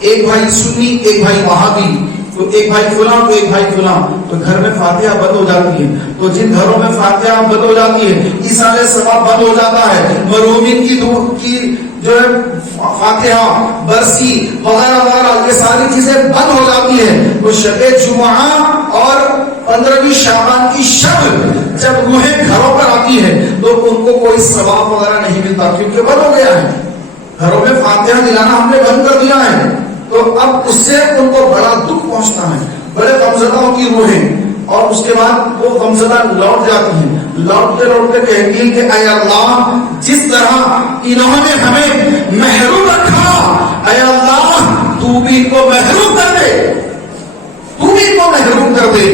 ایک بھائی سنی ایک بھائی وہابی، تو ایک بھائی فلاں تو ایک بھائی فلاں، تو گھر میں فاتحہ بند ہو جاتی ہے. تو جن گھروں میں فاتحہ بند ہو جاتی ہے، ایصال ثواب بند ہو جاتا ہے، مرحومین کی جو ہے فاتحہ برسی وغیرہ وغیرہ یہ ساری چیزیں بند ہو جاتی ہیں. تو شب جمعہ اور 15ویں شعبان کی شب جب روحیں گھروں پر آتی ہے تو ان کو کوئی ثواب وغیرہ نہیں ملتا کیونکہ بند ہو گیا ہے. گھروں میں فاتحہ دلانا ہم نے بند کر دیا ہے، تو اب اس سے ان کو بڑا دکھ پہنچتا ہے، بڑے غمزدوں کی روحیں، اور اس کے بعد وہ غمزدہ لوٹ جاتی ہیں، لوٹتے کہتی ہیں کہ اے اللہ، جس طرح انہوں نے ہمیں محروم رکھا، اے اللہ تو بھی ان کو محروم کر دے، تو بھی ان کو محروم کر دے.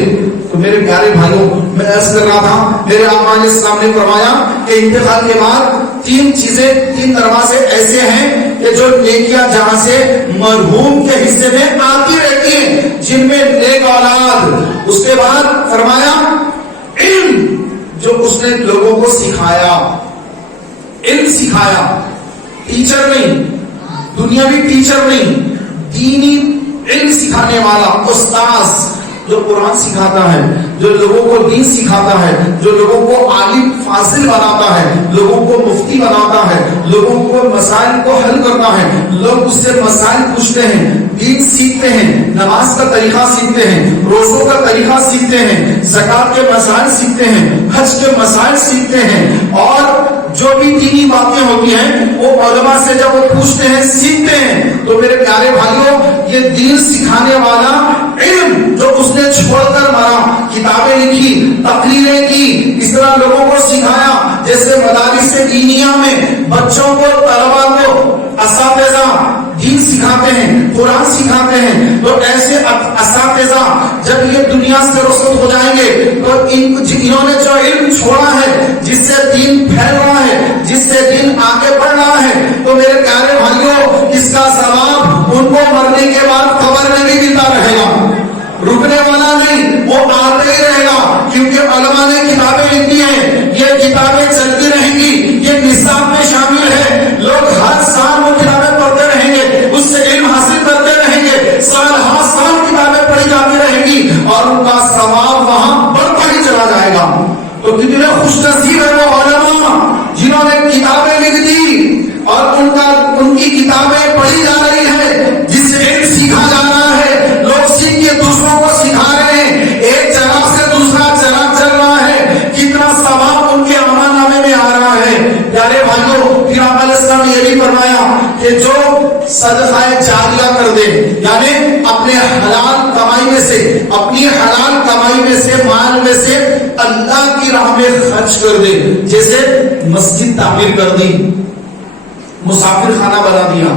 تو میرے پیارے بھائیوں، میں عرض کر رہا تھا میرے آقا علیہ السلام نے فرمایا کہ انتقال کے بعد تین دروازے ایسے ہیں کہ جو نیکیاں جہاں سے مرحوم کے حصے میں آتی رہتی ہیں، جن میں نیک اولاد. اس کے بعد فرمایا علم جو اس نے لوگوں کو سکھایا، علم سکھایا، ٹیچر نہیں، دنیاوی ٹیچر نہیں، دینی علم سکھانے والا استاذ جو قرآن سکھاتا ہے، جو لوگوں کو دین سکھاتا ہے، جو لوگوں کو عالم فاضل بناتا ہے، لوگوں کو مفتی بناتا ہے، لوگوں کو مسائل کو حل کرتا ہے، لوگ اس سے مسائل پوچھتے ہیں، دین سیکھتے ہیں، نماز کا طریقہ سیکھتے ہیں، روزوں کا طریقہ سیکھتے ہیں، زکات کے مسائل سیکھتے ہیں، حج کے مسائل سیکھتے ہیں، اور جو بھی دینی باتیں ہوتی ہیں وہ علماء سے جب وہ پوچھتے ہیں سیکھتے ہیں. تو میرے پیارے بھائیوں، یہ دین سکھانے والا علم جو اس نے چھوڑ کر مرا، کتابیں لکھی، تقریریں کی، اس طرح لوگوں کو سکھایا، جیسے مدارس دینیہ میں بچوں کو، طلباء کو اساتذہ دین سکھاتے ہیں، قرآن سکھاتے ہیں. تو ایسے اساتذہ جب یہ دنیا سے رخصت ہو جائیں گے تو انہوں نے جو علم چھوڑا ہے، جس سے دین پھیل رہا ہے، جس سے دین آگے بڑھ رہا ہے، تو میرے پیارے بھائیوں اس کا ثواب ان کو مرنے کے بعد قبر میں بھی ملتا رہے گا، رکنے والا نہیں، وہ آتے ہی رہے گا. کیونکہ علماء نے کتابیں لکھی ہیں، یہ کتابیں چلتی رہیں گی، یہ نصاب میں شامل ہے، لوگ ہر سال وہ کتابیں پڑھتے رہیں گے، اس سے علم حاصل کرتے رہیں گے، سال ہر سال کتابیں پڑھی جاتی رہیں گی اور ان کا ثواب وہاں بڑھتا ہی چلا جائے گا. تو کتنے خوش نصیب ہے وہ علماء جنہوں نے کتابیں لکھ دی اور ان کی کتابیں پڑھی جا رہی ہے، جس سے علم سیکھا جا رہا ہے، لوگ سیکھ کے دوسروں کو سکھا رہے ہیں، ایک جناب سے دوسرا جناب چل رہا ہے، کتنا ثواب ان کے عمل نامے میں آ رہا ہے. پیارے بھائیوں، پھر آپ علیہ السلام صدقہ جاریہ کر دے، یعنی اپنے حلال کمائی میں سے، اپنی حلال کمائی میں سے، مال میں سے اللہ کی راہ میں خرچ کر دے. جیسے مسجد تعمیر کر دی، مسافر خانہ بنا دیا،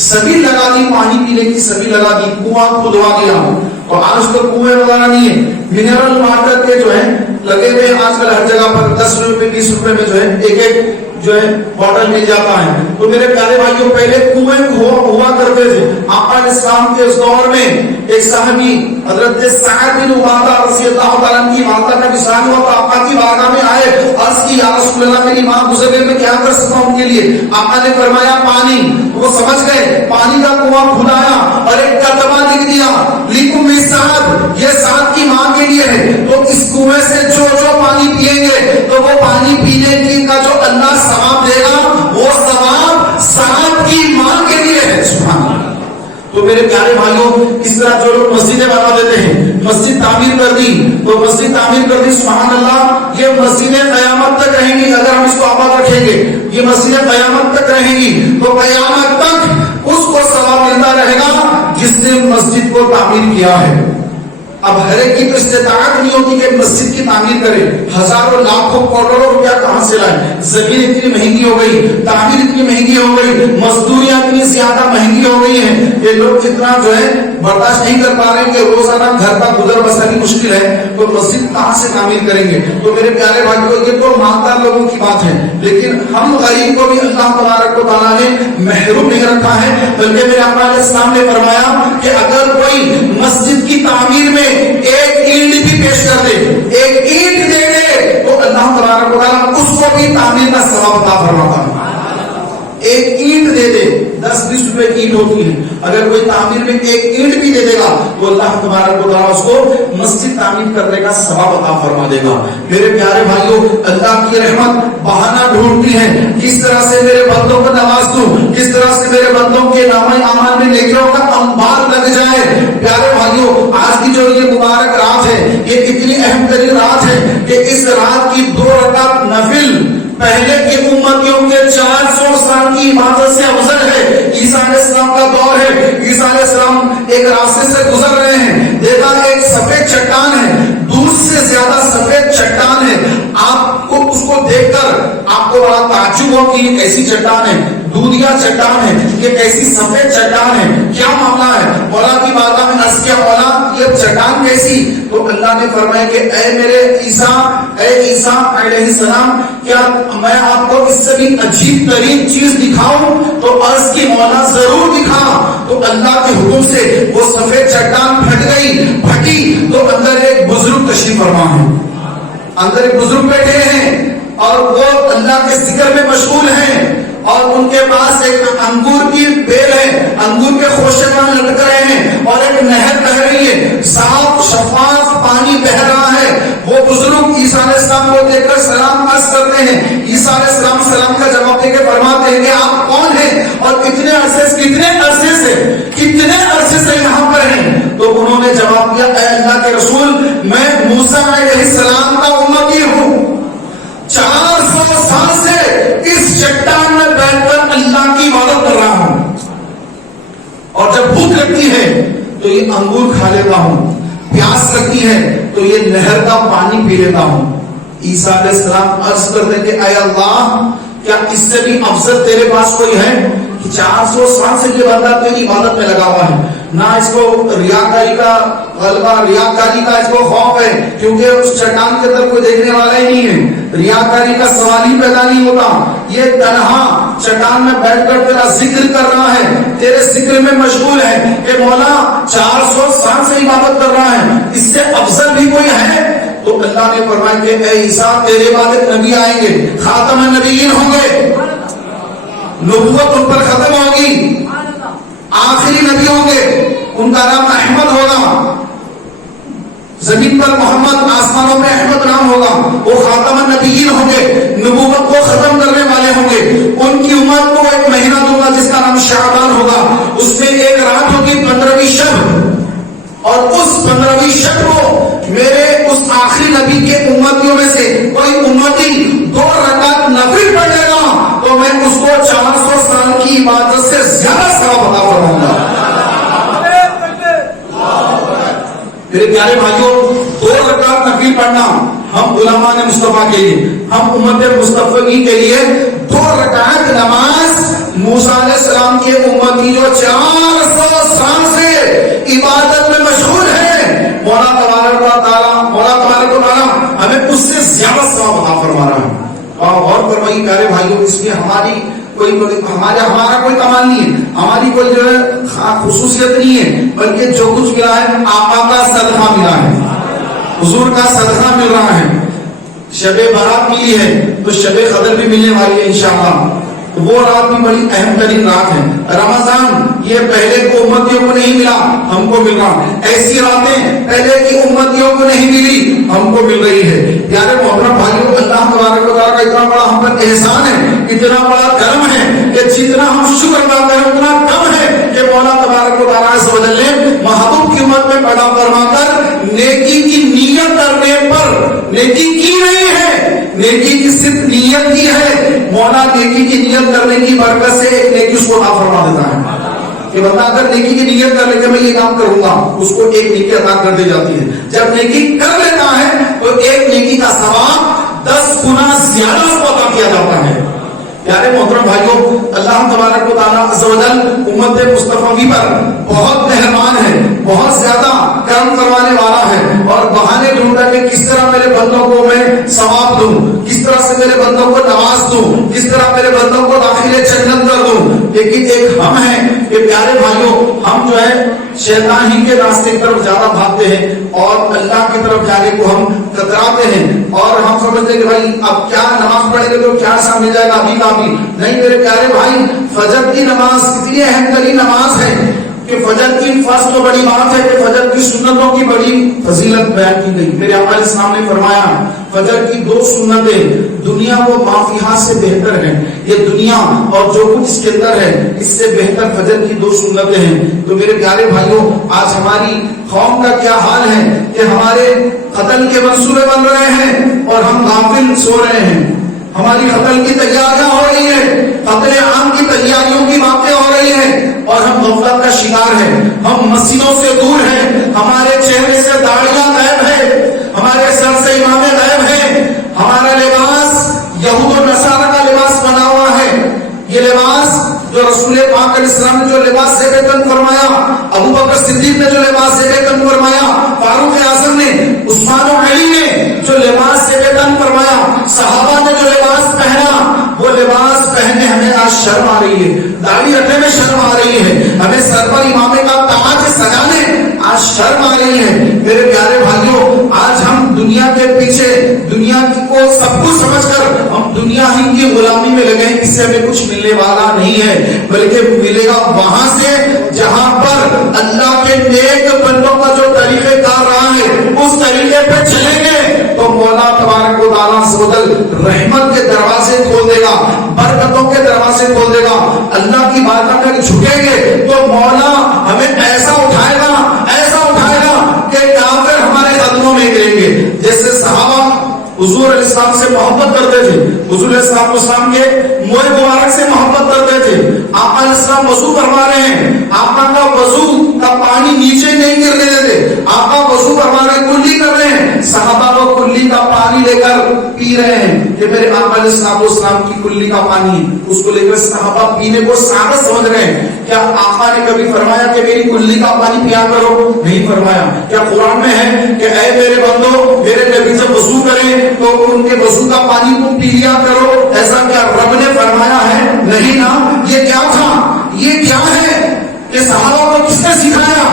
سبھی لگا دی، پانی پینے کی سبھی لگا دی، کنواں کھدوا دیا. اور آج تو کنویں وغیرہ نہیں ہے، منرل واٹر کے جو ہے لگے ہوئے آج کل ہر جگہ پر 10 روپے 20 روپے میں جو ہے ایک جو ہے بوٹل مل جاتا ہے. تو میرے پیارے بھائیوں، پہلے کنویں ہوا کرتے تھے. آقا اسلام کے اس دور میں ایک صحابی حضرت سعد بن عبادہ رضی اللہ تعالیٰ عنہ کی والدہ کا وصال ہوا تو آقا کی بارگاہ میں آئے، عرض کی یا رسول اللہ میری ماں گزر گئی، میں کیا کر سکتا ہوں ان کے لیے؟ آقا نے فرمایا پانی. وہ سمجھ گئے، پانی کا کنواں کھدایا اور ایک کتبہ لکھ دیا، لکھو میں سعد، یہ سعد کی ماں کے لیے ہے. تو اس کنویں سے جو پانی پیئیں گے تو وہ پانی پینے کی کا جو اللہ ثواب دے گا وہ ثواب سعد کی ماں کے لیے ہے. سبحان اللہ. تو میرے پیارے بھائیوں، اس طرح جو لوگ مسجدیں بنا دیتے ہیں، مسجد تعمیر کر دی تو مسجد تعمیر کر دی، سبحان اللہ، یہ مسجدیں قیامت تک رہیں گی. اگر ہم اس کو آباد رکھیں گے یہ مسجدیں قیامت تک رہیں گی تو قیامت تک اس کو ثواب ملتا رہے گا جس نے مسجد کو تعمیر کیا ہے. اب ہر ایک کی تو استطاعت نہیں ہوتی کہ مسجد کی تعمیر کرے، ہزاروں لاکھوں کروڑوں روپیہ کہاں سے لائے؟ زمین اتنی مہنگی ہو گئی، تعمیر اتنی مہنگی ہو گئی، مزدوریاں اتنی زیادہ مہنگی ہو گئی ہیں، یہ لوگ اتنا جو ہے برداشت نہیں کر پا رہے ہیں کہ روزانہ گھر کا گزر بسر کی مشکل ہے، تو مسجد کہاں سے تعمیر کریں گے؟ تو میرے پیارے بھائیوں، یہ تو مالدار لوگوں کی بات ہے، لیکن ہم غریب کو بھی اللہ تبارک و تعالیٰ نے محروم نہیں رکھا ہے. بلکہ میرے آقا علیہ السلام نے فرمایا کہ اگر کوئی مسجد کی تعمیر میں ایک اینٹ بھی پیش کر دے، ایک اینٹ دے دے تو اللہ تبارک و تعالیٰ اس کو بھی تعمیر کا ثواب عطا فرماتا ہے. ایک اینٹ دے دے، 10-20 روپے کی اینٹ ہوتی ہے، اگر کوئی تعمیر میں ایک اینٹ بھی دے دے گا تو اللہ تبارک و تعالیٰ اس کو مسجد تعمیر کرنے کا ثواب عطا فرما دے گا. میرے پیارے بھائیوں، اللہ کی رحمت بہانہ ڈھونڈتی ہے کس طرح سے میرے بندوں کو نواز دوں، کس طرح سے میرے بندوں کے نامہ اعمال میں نیکیوں کا انبار لگ جائے. پیارے بھائیوں، آج کی جو یہ مبارک رات ہے، یہ اتنی اہم ترین رات ہے کہ اس رات کی 2 رکعت نفل پہلے کی امتیوں کے 400 سال کی عبادت سے افضل ہے. عیسیٰ علیہ السلام کا دور ہے، عیسیٰ علیہ السلام ایک راستے سے گزر رہے ہیں، دیکھا ایک سفید چٹان ہے، دور سے زیادہ سفید چٹان ہے. آپ کو اس کو دیکھ کر آپ کو بڑا تعجب ہو کہ یہ کیسی چٹان ہے، دودھیا چٹان ہے، یہ کیسی سفید چٹان ہے، کیا معاملہ ہے؟ مولا کی بارگاہ میں عرض کیا، مولا یہ چٹان کیسی؟ تو اللہ نے فرمایا کہ اے میرے عیسیٰ، اے عیسیٰ علیہ السلام، کیا میں آپ کو اس سے بھی عجیب ترین چیز دکھاؤں؟ تو عرض کی مولا ضرور دکھا. تو اللہ کے حکم سے وہ سفید چٹان پھٹ گئی، پھٹی تو اندر ایک بزرگ تشریف فرما ہے، اندر ایک بزرگ بیٹھے ہیں اور وہ اللہ کے ذکر میں مشغول ہیں، اور ان کے پاس ایک انگور کی بیل ہے، انگور کے خوشے وہاں لٹک رہے ہیں، اور ایک نہر بہ رہی ہے، صاف شفاف پانی بہ رہا ہے. وہ بزرگ عیسیٰ علیہ السلام کو دیکھ کر سلام عرض کرتے ہیں. عیسیٰ علیہ السلام سلام کا جواب دے کے فرماتے ہیں کہ آپ کون ہیں اور کتنے عرصے سے یہاں پر ہیں؟ تو انہوں نے جواب دیا، اے اللہ کے رسول، میں موسیٰ علیہ السلام کا امتی ہوں، 400 سال سے اس چٹان میں بیٹھ کر اللہ کی عبادت کر رہا ہوں، اور جب بھوک لگتی ہے تو یہ انگور کھا لیتا ہوں، پیاس لگتی ہے تو یہ نہر کا پانی پی لیتا ہوں. عیسیٰ علیہ السلام عرض کرتے کہ اے اللہ، کیا اس سے بھی افضل تیرے پاس کوئی ہے کہ 400 سال سے یہ بندہ تیری عبادت میں لگا ہوا ہے؟ نہ اس کو ریاکاری کا غلبہ، ریاکاری کا اس کو خوف ہے، کیونکہ اس چٹان کے اندر کوئی دیکھنے والا ہی نہیں ہے، ریاکاری کا سوال ہی پیدا نہیں ہوتا. یہ تنہا چٹان میں بیٹھ کر تیرا ذکر کر رہا ہے، تیرے ذکر میں مشغول ہے کہ مولا 400 سال سے عبادت کر رہا ہے، اس سے افضل بھی کوئی ہے؟ تو اللہ نے فرمایا کہ اے عیسیٰ، تیرے بعد ایک نبی آئیں گے، خاتم النبیین ہوں گے، نبوت ان پر ختم ہوگی، آخری نبی ہوں گے، ان کا نام احمد ہوگا، زمین پر محمد، آسمانوں میں احمد نام ہوگا. وہ خاتم النبیین ہوں گے، نبوت کو ختم کرنے والے ہوں گے. ان کی امت کو ایک مہینہ دوں گا جس کا نام شعبان ہوگا، اس میں ایک رات ہوگی 15ویں شب، اور اس 15ویں شب کو میرے اس آخری نبی کے امتیوں میں سے کوئی امتی 2 رکعت نفل پڑھے گا تو میں اس کو 400 سال کی عبادت سے زیادہ ثواب عطا فرماؤں گا۔ میرے پیارے بھائیوں، 2 رکعت نفل پڑھنا ہم علماء مصطفیٰ کے لیے، ہم امت مصطفی کے لیے 2 رکعت نماز موسیٰ علیہ السلام کے امتی جو 400 سال سے عبادت میں مشغول ہے، مولا تبارک و تعالیٰ ہمیں اس سے زیادہ ثواب عطا فرما رہا ہے۔ اور فرمائیے پیارے بھائیوں، اس میں ہمارا کوئی کمال نہیں ہے، ہماری کوئی جو ہے خصوصیت نہیں ہے، بلکہ جو کچھ ملا ہے آقا کا صدقہ ملا ہے، حضور کا صدقہ مل رہا ہے۔ شب برات ملی ہے تو شب قدر بھی ملنے والی ہے انشاءاللہ۔ وہ رات بھی بڑی اہم ترین رات ہے۔ رمضان یہ پہلے کو امتیوں کو نہیں ملا، ہم کو مل رہا۔ ایسی راتیں پہلے کی امتیوں کو نہیں ملی، ہم کو مل رہی ہے۔ پیارے محترم بھائیوں، اللہ تبارک و تعالیٰ کا اتنا بڑا ہم پر احسان ہے، اتنا بڑا کرم ہے کہ جتنا ہم شکر ادا کریں اتنا کم ہے کہ مولا تبارک و تعالیٰ عز و جل نے محبوب کی امت میں پیدا فرما کر نیکی کی نیت کرنے پر نیکی کی نہیں ہے، نیکی کی صرف نیت کی ہے۔ مولا نیکی کی نیت کرنے کی برکت سے ایک نیکی اس کو عطا فرما دیتا ہے کہ بندہ اگر نیکی کی نیت کر لے کہ میں یہ کام کروں گا، اس کو ایک نیکی عطا کر دی جاتی ہے۔ جب نیکی کر لیتا ہے تو ایک نیکی کا ثواب 10 گنا زیادہ اس کو عطا کیا جاتا ہے۔ پیارے محترم بھائیوں، اللہ تبارک و تعالیٰ عز و جل امت مصطفی پر بہت مہربان ہے، بہت زیادہ کرم کروانے والا ہے، اور بہانے ڈھونڈتا کہ کس طرح میرے بندوں کو میں ثواب دوں، کس طرح سے میرے بندوں کو نواز دوں، کس طرح میرے بندوں کو داخل جنت کر دوں۔ لیکن ایک ہم ہے کہ پیارے بھائیوں، ہم جو ہے شیطان ہی کے راستے کی طرف زیادہ بھاگتے ہیں اور اللہ کی طرف جانے کو ہم کتراتے ہیں، اور ہم سمجھتے ہیں کہ بھائی اب کیا نماز پڑھیں گے تو کیا سا مل جائے گا، ابھی کا بھی نہیں۔ میرے پیارے بھائی، فجر کی نماز اتنی اہم ترین نماز ہے کہ فجر کی فرض تو بڑی بات ہے کہ فجر کی سنتوں کی بڑی فضیلت بیان کی گئی۔ میرے آقا اسلام نے فرمایا فجر کی 2 سنتیں دنیا و ما فیہا سے بہتر ہیں، یہ دنیا اور جو کچھ اس کے اندر ہے اس سے بہتر فجر کی 2 سنتیں ہیں۔ تو میرے پیارے بھائیوں، آج ہماری قوم کا کیا حال ہے کہ ہمارے قتل کے منصوبے بن رہے ہیں اور ہم غافل سو رہے ہیں۔ ہماری قتل کی تیاریاں ہو رہی ہیں، قتل عام کی تیاریوں کی باتیں ہو رہی ہیں، اور ہم غفلت کا شکار ہیں، ہم مسجدوں سے دور ہیں، ہمارے چہرے سے داڑھیاں غائب ہیں، ہمارے سر سے امامیں غائب ہیں، ہمارا لباس یہود و نصارہ کا لباس بنا ہوا ہے۔ یہ لباس جو رسول پاک علیہ السلام نے جو لباس زیب تن فرمایا، ابو بکر صدیق نے جو لباس زیب تن فرمایا، فاروق اعظم نے، عثمان و علی نے جو لباس زیب تن فرمایا، صحابہ نے جو لباس پہنا، وہ لباس پہننے ہمیں آج شرم آ رہی ہے، داڑھی رکھنے میں شرم آ رہی ہے، ہمیں سر پر امامے کا تاج سجانے آج شرم آ رہی ہے۔ میرے پیارے بھائیوں، آج ہم دنیا کے پیچھے، دنیا کو سب کچھ سمجھ کر ہم دنیا ہی کی غلامی میں لگے ہیں، اس سے ہمیں کچھ ملنے والا نہیں ہے، بلکہ ملے گا وہاں سے جہاں پر اللہ کے نیک بندوں کا جو طریقہ کار رہا ہے اس طریقے پہ چلیں گے تو مولا تبارک و تعالیٰ سودل رحمت کے دروازے کھول دے گا، برکتوں کے دروازے کھول دے گا۔ اللہ کی بارگاہ میں جھکیں گے تو مولا ہمیں ایسا اٹھائے گا کہ کافر ہمارے قدموں میں گریں گے۔ جیسے صحابہ حضور علیہ السلام سے محبت کرتے تھے، حضور علیہ السلام کے منہ مبارک سے محبت کرتے تھے۔ آقا علیہ السلام وضو فرما رہے ہیں، آقا کا وضو کا پانی نیچے نہیں گرنے دیتے، آقا وضو فرما رہے ہیں، کلی کر رہے ہیں، صحابہ کو کلی کا پانی لے کر پی رہے ہیں۔ یہ میرے آقا علیہ السلام کی کلی کا پانی، اس کو لے کر صحابہ پینے کو سعادت سمجھ رہے ہیں۔ کیا آقا نے کبھی فرمایا کہ میری کلی کا پانی پیا کرو؟ نہیں فرمایا۔ کیا قرآن میں ہے کہ اے میرے بندو، میرے نبی جب وضو کریں تو ان کے وضو کا پانی تم پی لیا کرو؟ ایسا کیا رب نے فرمایا ہے؟ نہیں نا۔ یہ کیا تھا؟ یہ کیا ہے کہ صحابہ کو کس نے سکھایا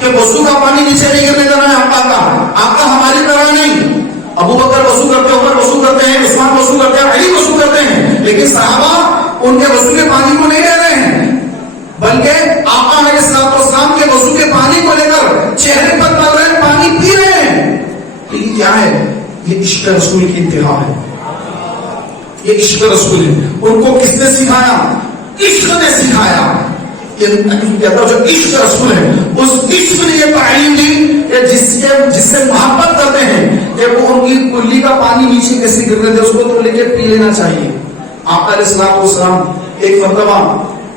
کہ وضو کا پانی نیچے نہیں گرنے دینا ہے آقا کا؟ آقا ہماری طرح نہیں، ابو بکر وضو کرتے، عمر وضو کرتے ہیں، عثمان وضو کرتے ہیں، علی وضو کرتے ہیں، لیکن صحابہ ان کے وضو کے پانی کو نہیں لے رہے ہیں، بلکہ آقا علیہ السلام کے وضو کے پانی کو لے کر چہرے پر مل رہے پانی پی رہے ہیں۔ یہ کیا ہے؟ یہ عشق رسول کی انتہا ہے، یہ عشق رسول ہے۔ ان کو کس نے سکھایا؟ عشق نے سکھایا۔ جو عشق رسول ہے اس عشق نے یہ تعلیم دی کہ جس سے محبت کرتے ہیں کہ وہ ان کی کلی کا پانی نیچے کیسے گرنے دے، اس کو تو لے کے پی لینا چاہیے۔ آقا علیہ السلام ایک مرتبہ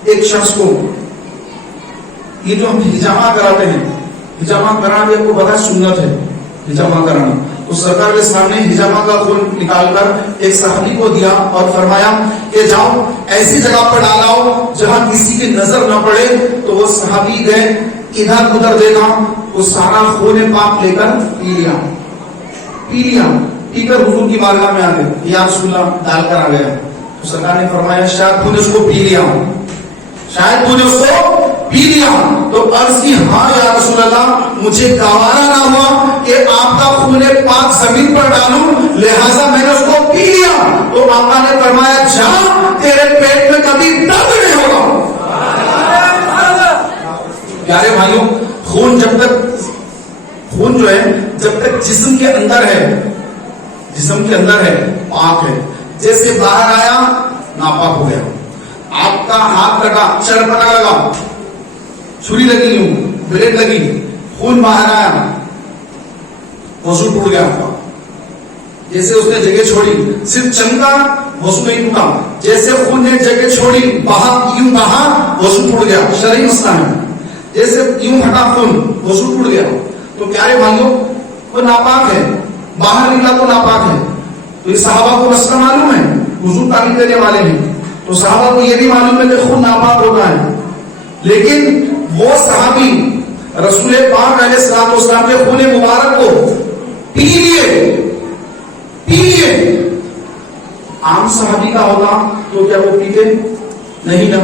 ایک شخص کو یہ جو ہم ہجامہ کراتے ہیں، ہجامہ کرانا بھی آپ کو پتا سنت ہے، ہجامہ کرانا، تو سرکار علیہ السلام نے ہجامہ کا خون نکال کر ایک صحابی کو دیا اور فرمایا کہ جاؤ ایسی جگہ پر ڈالاؤ جہاں کسی کی نظر نہ پڑے. تو وہ صحابی گئے، ادھر ادھر دیکھا، وہ سارا خون پاک لے کر پی لیا، پی کر حضور کی بارگاہ میں آ گئے، یا رسول اللہ ڈال کر آ گیا. تو سرکار نے فرمایا شاید تو نے اس کو پی لیا، شاید تو نے اس کو پی لیا. تو عرض کی ہاں یا رسول اللہ، مجھے گوارا نہ ہوا کہ آپ کا خون پاک زمین پر ڈالوں، لہذا میں نے اس کو پی لیا. تو آقا نے فرمایا جا، تیرے پیٹ میں کبھی درد نہیں ہوگا. پیارے بھائیوں، خون جب تک، خون جو ہے جب تک جسم کے اندر ہے، جسم کے اندر ہے پاک ہے، جیسے باہر آیا ناپاک ہو گیا. آپ کا ہاتھ کٹا، چرپٹا لگا، چھری لگی، ہوں بلیڈ لگی، خون باہر آیا، وضو ٹوٹ گیا آپ کا. جیسے اس نے جگہ چھوڑی، صرف چمکا، وضو نہیں ٹوٹا. جیسے خون نے جگہ چھوڑی، بہا، یوں بہا، وضو ٹوٹ گیا، شرعی مسئلہ ہے. جیسے یوں ہٹا خون، وضو ٹوٹ گیا. تو پیارے بھائیوں، وہ ناپاک ہے، باہر نکلا تو ناپاک ہے. تو یہ صحابہ کو مسئلہ معلوم ہے، حضور تعلیم دینے والے ہیں، تو صحابہ کو یہ بھی معلوم ہے کہ خون ناپاک ہوتا ہے. لیکن وہ صحابی رسول پاک علیہ الصلوۃ والسلام کے خون مبارک کو پی لیے. عام صحابی کا ہوتا تو کیا وہ پیتے؟ نہیں نا.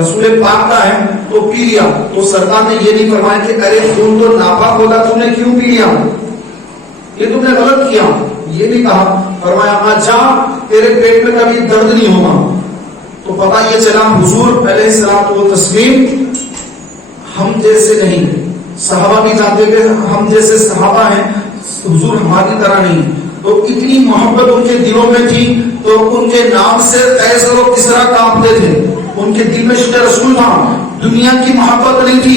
رسول پاک کا ہے تو پی لیا. تو سرکار نے یہ نہیں فرمایا کہ ارے خون تو ناپاک ہوتا، تم نے کیوں پی لیا، یہ تم نے غلط کیا، یہ نہیں کہا. فرمایا جا، تیرے پیٹ میں کبھی درد نہیں ہوگا. تو پتہ یہ چلا حضور علیہ الصلوۃ والتسلیم ہم جیسے نہیں. صحابہ بھی جانتے کہ ہم جیسے صحابہ ہیں، حضور ہماری طرح نہیں. تو اتنی محبت ان کے دلوں میں تھی، تو ان کے نام سے قیصر و کسریٰ کانپتے تھے. ان کے دل میں عشق رسول تھا. دنیا کی محبت نہیں تھی،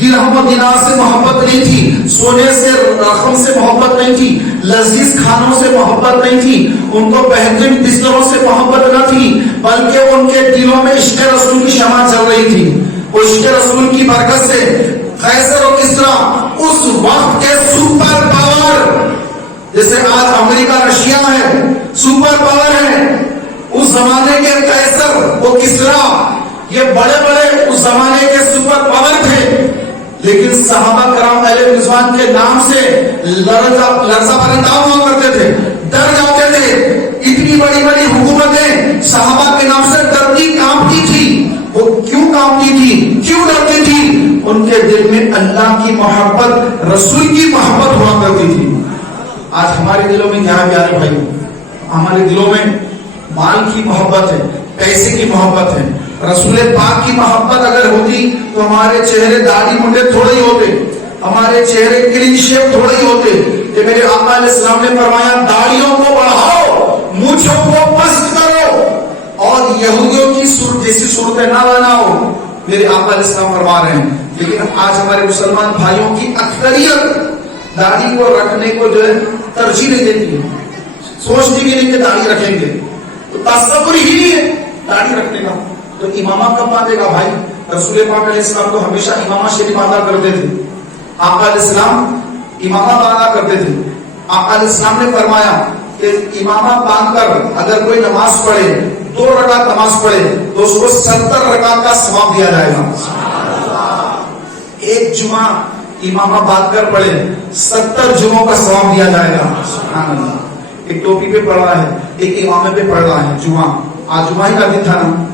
درہم و دینار سے محبت نہیں تھی، سونے سے رقم سے محبت نہیں تھی، لذیذ کھانوں سے محبت نہیں تھی، ان کو بہترین بستروں سے محبت نہ تھی، بلکہ ان کے دلوں میں عشق رسول کی شمع چل رہی تھی. عشق رسول کی برکت سے قیصر و کسریٰ اس وقت کے سپر پاور، جیسے آج امریکہ رشیا ہے سپر پاور ہے، اس زمانے کے قیصر و کسریٰ یہ بڑے بڑے اس زمانے کے سپر پاور تھے. لیکن صحابہ کرام اہل رضوان کے نام سے لرزہ پرندہ ہوا کرتے تھے، ڈر جاتے تھے. اتنی بڑی بڑی حکومتیں صحابہ کے نام سے ڈرتی کانپتی تھی. وہ کیوں کانپتی تھی، کیوں ڈرتی تھی؟ ان کے دل میں اللہ کی محبت، رسول کی محبت ہوا کرتی تھی. آج ہمارے دلوں میں کیا ہے پیارے بھائی؟ ہمارے دلوں میں مال کی محبت ہے، پیسے کی محبت ہے. رسول پاک کی محبت اگر ہوتی تو ہمارے چہرے داڑھی منڈے تھوڑے ہی ہوتے، ہمارے چہرے کلین شیپ تھوڑے ہی ہوتے. کہ میرے آقا علیہ السلام نے فرمایا داڑھیوں کو بڑھاؤ، مونچھوں کو پست کرو، اور یہودیوں کی جیسی صورتیں نہ بناؤ. میرے آقا علیہ السلام فرما رہے ہیں. لیکن آج ہمارے مسلمان بھائیوں کی اکثریت داڑھی کو رکھنے کو جو ہے ترجیح نہیں دیتی ہے، سوچتی بھی نہیں کہ داڑھی رکھیں گے، تو تصور ہی نہیں ہے داڑھی رکھنے کا. تو امامہ کب باندھے گا بھائی؟ رسول پاک علیہ السلام تو ہمیشہ امامہ شریف باندھا کرتے تھے. آقا علیہ السلام امامہ باندھا کرتے تھے. آقا علیہ السلام نے فرمایا کہ امامہ باندھ کر اگر کوئی نماز پڑھے، 2 رکعت نماز پڑھے، تو اس کو 70 رکعت کا ثواب دیا جائے گا. ایک جمعہ امامہ باندھ کر پڑھے، 70 جمعوں کا ثواب دیا جائے گا. سبحان اللہ. ایک ٹوپی پہ پڑھ رہا ہے، ایک امامے پہ پڑھ رہا ہے. جمعہ آج جمعہ ہی کا دن تھا نا،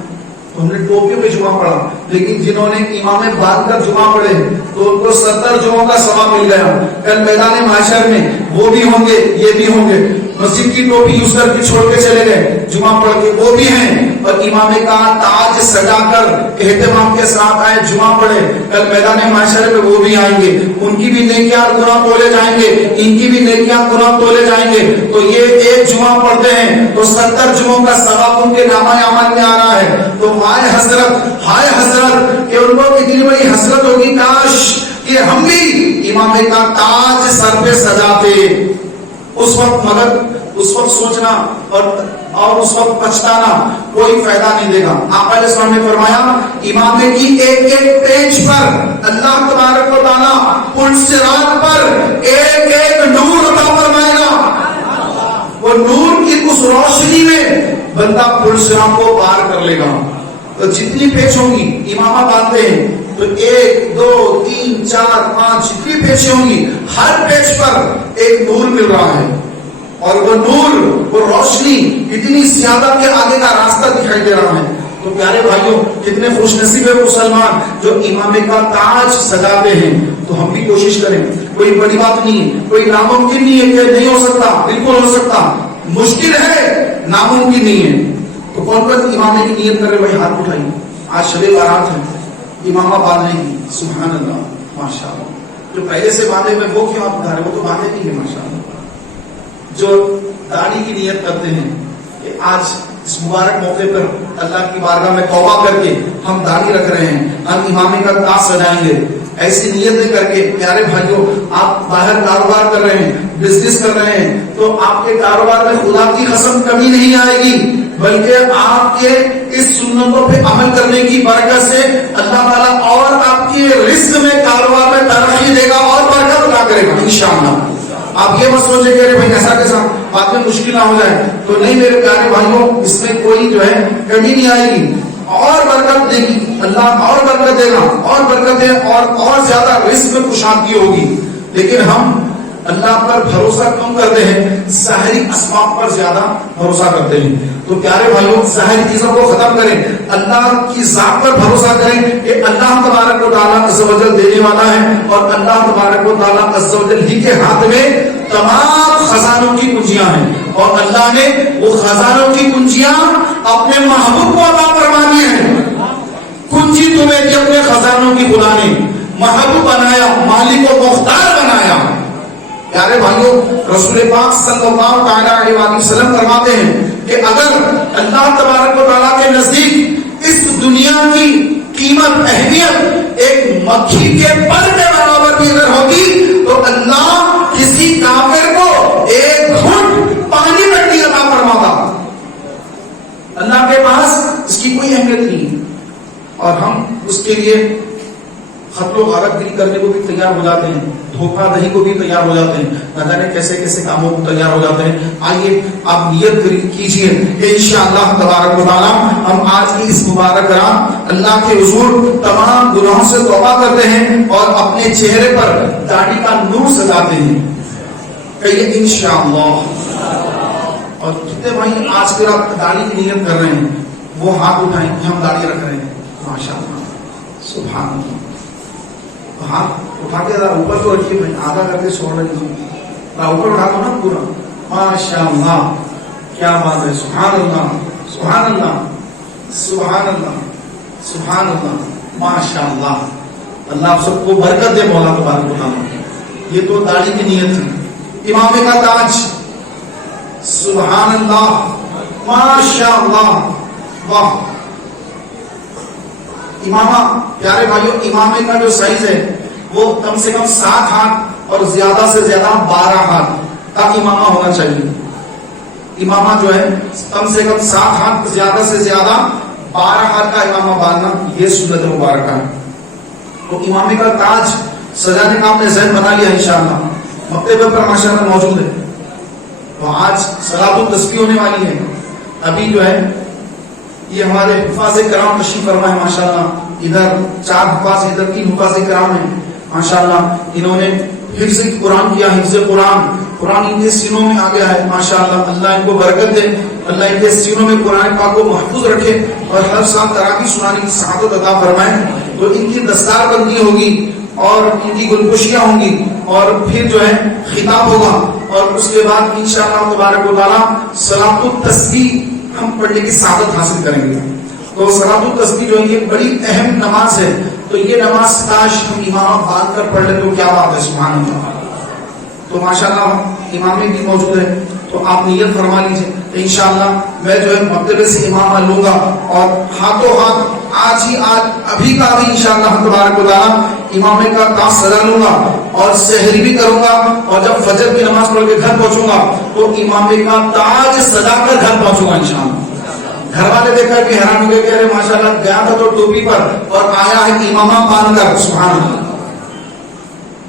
تو ہم نے ٹوپیوں پہ جمعہ پڑھا. لیکن جنہوں نے امامے باندھ کر جمعہ پڑھے تو ان کو 70 جمعوں کا ثواب مل گیا. کل میدان محشر میں وہ بھی ہوں گے، یہ بھی ہوں گے. مسجد کی ٹوپی یوز کر کے چھوڑ کے چلے گئے، جمعہ پڑھ کے وہ بھی ہیں، اور امامے کا تاج سجا کر اہتمام کے ساتھ آئے، جمعہ پڑھے، کل میدان محشر میں وہ بھی آئیں گے. ان کی بھی نیکیاں گناہ تولے جائیں گے، ان کی بھی نیکیاں گناہ تولے جائیں گے. تو یہ ایک جمعہ پڑھتے ہیں تو 70 جمعوں کا ثواب ان کے نامہ اعمال میں آ رہا ہے. تو ہائے حضرت کہ ان کو اتنی بڑی حسرت ہوگی، کاش کہ ہم بھی امامے کا تاج سر پہ سجاتے. اس وقت مگر اس وقت سوچنا اور اس وقت پچھتانا کوئی فائدہ نہیں دے گا. آپ علیہ السلام نے فرمایا امامے کی ایک ایک پیج پر اللہ تبارک و تعالیٰ پل صراط پر ایک ایک نور عطا فرمائے گا. وہ نور کی اس روشنی میں بندہ پل صراط کو پار کر لے گا. تو جتنی پیچ ہوں گی امامہ باندھتے ہیں تو 1 2 3 4 5 جتنی پیچیں ہوں گی ہر پیچ پر ایک نور مل رہا ہے. اور وہ نور وہ روشنی اتنی زیادہ کہ آگے کا راستہ دکھائی دے رہا ہے. تو پیارے بھائیوں کتنے خوش نصیب ہے مسلمان جو امامے کا تاج سجاتے ہیں. تو ہم بھی کوشش کریں. کوئی بڑی بات نہیں ہے, کوئی ناممکن نہیں ہے کہ نہیں ہو سکتا, بالکل ہو سکتا. مشکل ہے, ناممکن نہیں ہے. تو کون کون امامے کی نیت کرے بھائی ہاتھ اٹھائیے. آج شب بارات ہے, امامہ باندھنے کی. سبحان اللہ, ماشاء اللہ. جو پہلے سے باندھے ہوئے وہ کیوں آپ بتا رہے, وہ تو باندھے نہیں ہے ماشاء اللہ. جو داڑھی کی نیت کرتے ہیں کہ آج اس مبارک موقع پر اللہ کی بارگاہ میں توبہ کر کے ہم داڑھی رکھ رہے ہیں, ہم امامے کا تاج سجائیں گے, ایسی نیتیں کر کے پیارے بھائیوں آپ باہر کاروبار کر رہے ہیں, بزنس کر رہے ہیں, تو آپ کے کاروبار میں خدا کی قسم کمی نہیں آئے گی, بلکہ آپ کے اس سنتوں پہ عمل کرنے کی برکت سے اللہ تعالیٰ اور آپ کے رزق میں کاروبار میں ترقی دے گا اور برکت عطا کرے گا انشاءاللہ. آپ یہ مت سوچے کہ بھائی ایسا کیسا بعد میں مشکل نہ ہو جائے. تو نہیں میرے پیارے بھائیوں, اس میں کوئی جو ہے کمی نہیں آئے گی, اور برکت دے گی اللہ, اور برکت دے گا, اور برکت ہے, اور زیادہ رزق میں کشادگی ہوگی. لیکن ہم اللہ پر بھروسہ کم کرتے ہیں, ظاہری اسباب پر زیادہ بھروسہ کرتے ہیں. تو پیارے بھائیوں ظاہری چیزوں کو ختم کریں, اللہ کی ذات پر بھروسہ کریں کہ اللہ تبارک و تعالیٰ عز و جل دینے والا ہے, اور اللہ تبارک و تعالیٰ عز و جل ہی کے ہاتھ میں تمام خزانوں کی کنجیاں ہیں, اور اللہ نے وہ خزانوں کی کنجیاں اپنے محبوب کو عطا فرما دی ہیں. کنجی تمہیں دی اپنے خزانوں کی خدا نے, محبوب بنایا, مالک و مختار بنایا. پیارے بھائیوں رسول پاک صلی اللہ علیہ وسلم فرماتے ہیں کہ اگر اللہ تبارک و تعالیٰ کے نزدیک اس دنیا کی قیمت اہمیت ایک مکھی کے پر کے برابر بھی اگر ہوگی تو اللہ کسی کافر کو ایک گھونٹ پانی تک نہیں عطا فرماتا. اللہ کے پاس اس کی کوئی اہمیت نہیں, اور ہم اس کے لیے خط و غارت گری کرنے کو بھی تیار ہو جاتے ہیں, دھوکہ دہی کو بھی تیار ہو جاتے ہیں, نہ جانے کیسے کیسے کاموں کو تیار ہو جاتے ہیں. آئیے آپ نیت کیجئے کہ انشاءاللہ تبارک و تعالیٰ ہم آج کی اس مبارک رات اللہ کے حضور تمام گناہوں سے توبہ کرتے ہیں اور اپنے چہرے پر داڑھی کا نور سجاتے ہیں. کہیے انشاءاللہ. اور کتنے بھائی آج کی رات داڑھی کی نیت کر رہے ہیں وہ ہاتھ اٹھائیں کہ ہم داڑھی رکھ رہے ہیں. ماشاءاللہ, سبحان اللہ. ہاتھ اٹھا کے ذرا اوپر تو رکھیے بھائی, آدھا کر کے چھوڑ رہے اوپر اٹھا دو نا پورا. ماشاء اللہ, کیا بات ہے. سبحان اللہ, سبحان اللہ, سبحان اللہ, سبحان اللہ, ماشاء اللہ. اللہ آپ سب کو برکت دے مولا تبارک و تعالیٰ. یہ تو داڑھی کی نیت ہے, امامے کا تاج. سبحان اللہ, ماشاء اللہ, واہ. امامہ پیارے بھائیوں امامے کا جو سائز ہے وہ کم سے کم 7 ہاتھ اور زیادہ سے زیادہ 12 ہاتھ کا امامہ ہونا چاہیے. امامہ جو ہے کم سے کم 7 ہاتھ زیادہ سے زیادہ 12 ہاتھ کا امامہ باندھنا یہ سنت مبارکہ ہے. تو امامے کا تاج سجانے کا آپ نے ذہن بنا لیا انشاءاللہ, مکتبے پر ماشاءاللہ موجود ہے. تو آج صلاۃ التسبیح ہونے والی ہے. ابھی جو ہے یہ ہمارے حفاظ کرام تشریف فرما ہے ماشاءاللہ. ادھر 4 حفاظ, ادھر 3 حفاظ کرام ہیں ماشاءاللہ. انہوں نے حفظ قرآن کیا, حفظ قرآن ان کے سینوں میں آ گیا ہے ماشاءاللہ. اللہ ان کو برکت دے, اللہ ان کے سینوں میں قرآن پاک کو محفوظ رکھے اور ہر سال تراویح سنانے کی سعادت عطا فرمائے. تو ان کی دستار بندی ہوگی اور ان کی گلگوشیاں ہوں گی, اور پھر جو ہے خطاب ہوگا, اور اس کے بعد انشاءاللہ تبارک و تعالیٰ صلاۃ التسبیح ہم پڑھنے کی سعادت حاصل کریں گے. تو صلاۃ التسبیح جو ہے یہ بڑی اہم نماز ہے. تو یہ نماز کاش ہم امام باندھ کر پڑھ لیں تو کیا بات ہے. سبحان اللہ. تو ماشاءاللہ امامے بھی موجود ہے, تو آپ نیت فرما لیجیے انشاءاللہ. میں جو ہے مکتبے سے امامہ لوں گا اور ہاتھوں ہاتھ آج ابھی کا ابھی انشاءاللہ تبارک و تعالیٰ امامے کا تاج سجا لوں گا, اور سحری بھی کروں گا، اور جب فجر کی نماز پڑھ کے گھر پہنچوں گا تو امام کا تاج سجا کر گھر پہنچوں گا انشاءاللہ۔ گھر والے دیکھ کر بھی حیران ہو گئے کہ ارے ماشاءاللہ گیا تھا تو ٹوپی پر اور آیا ہے امامہ باندھ کر، سبحان اللہ۔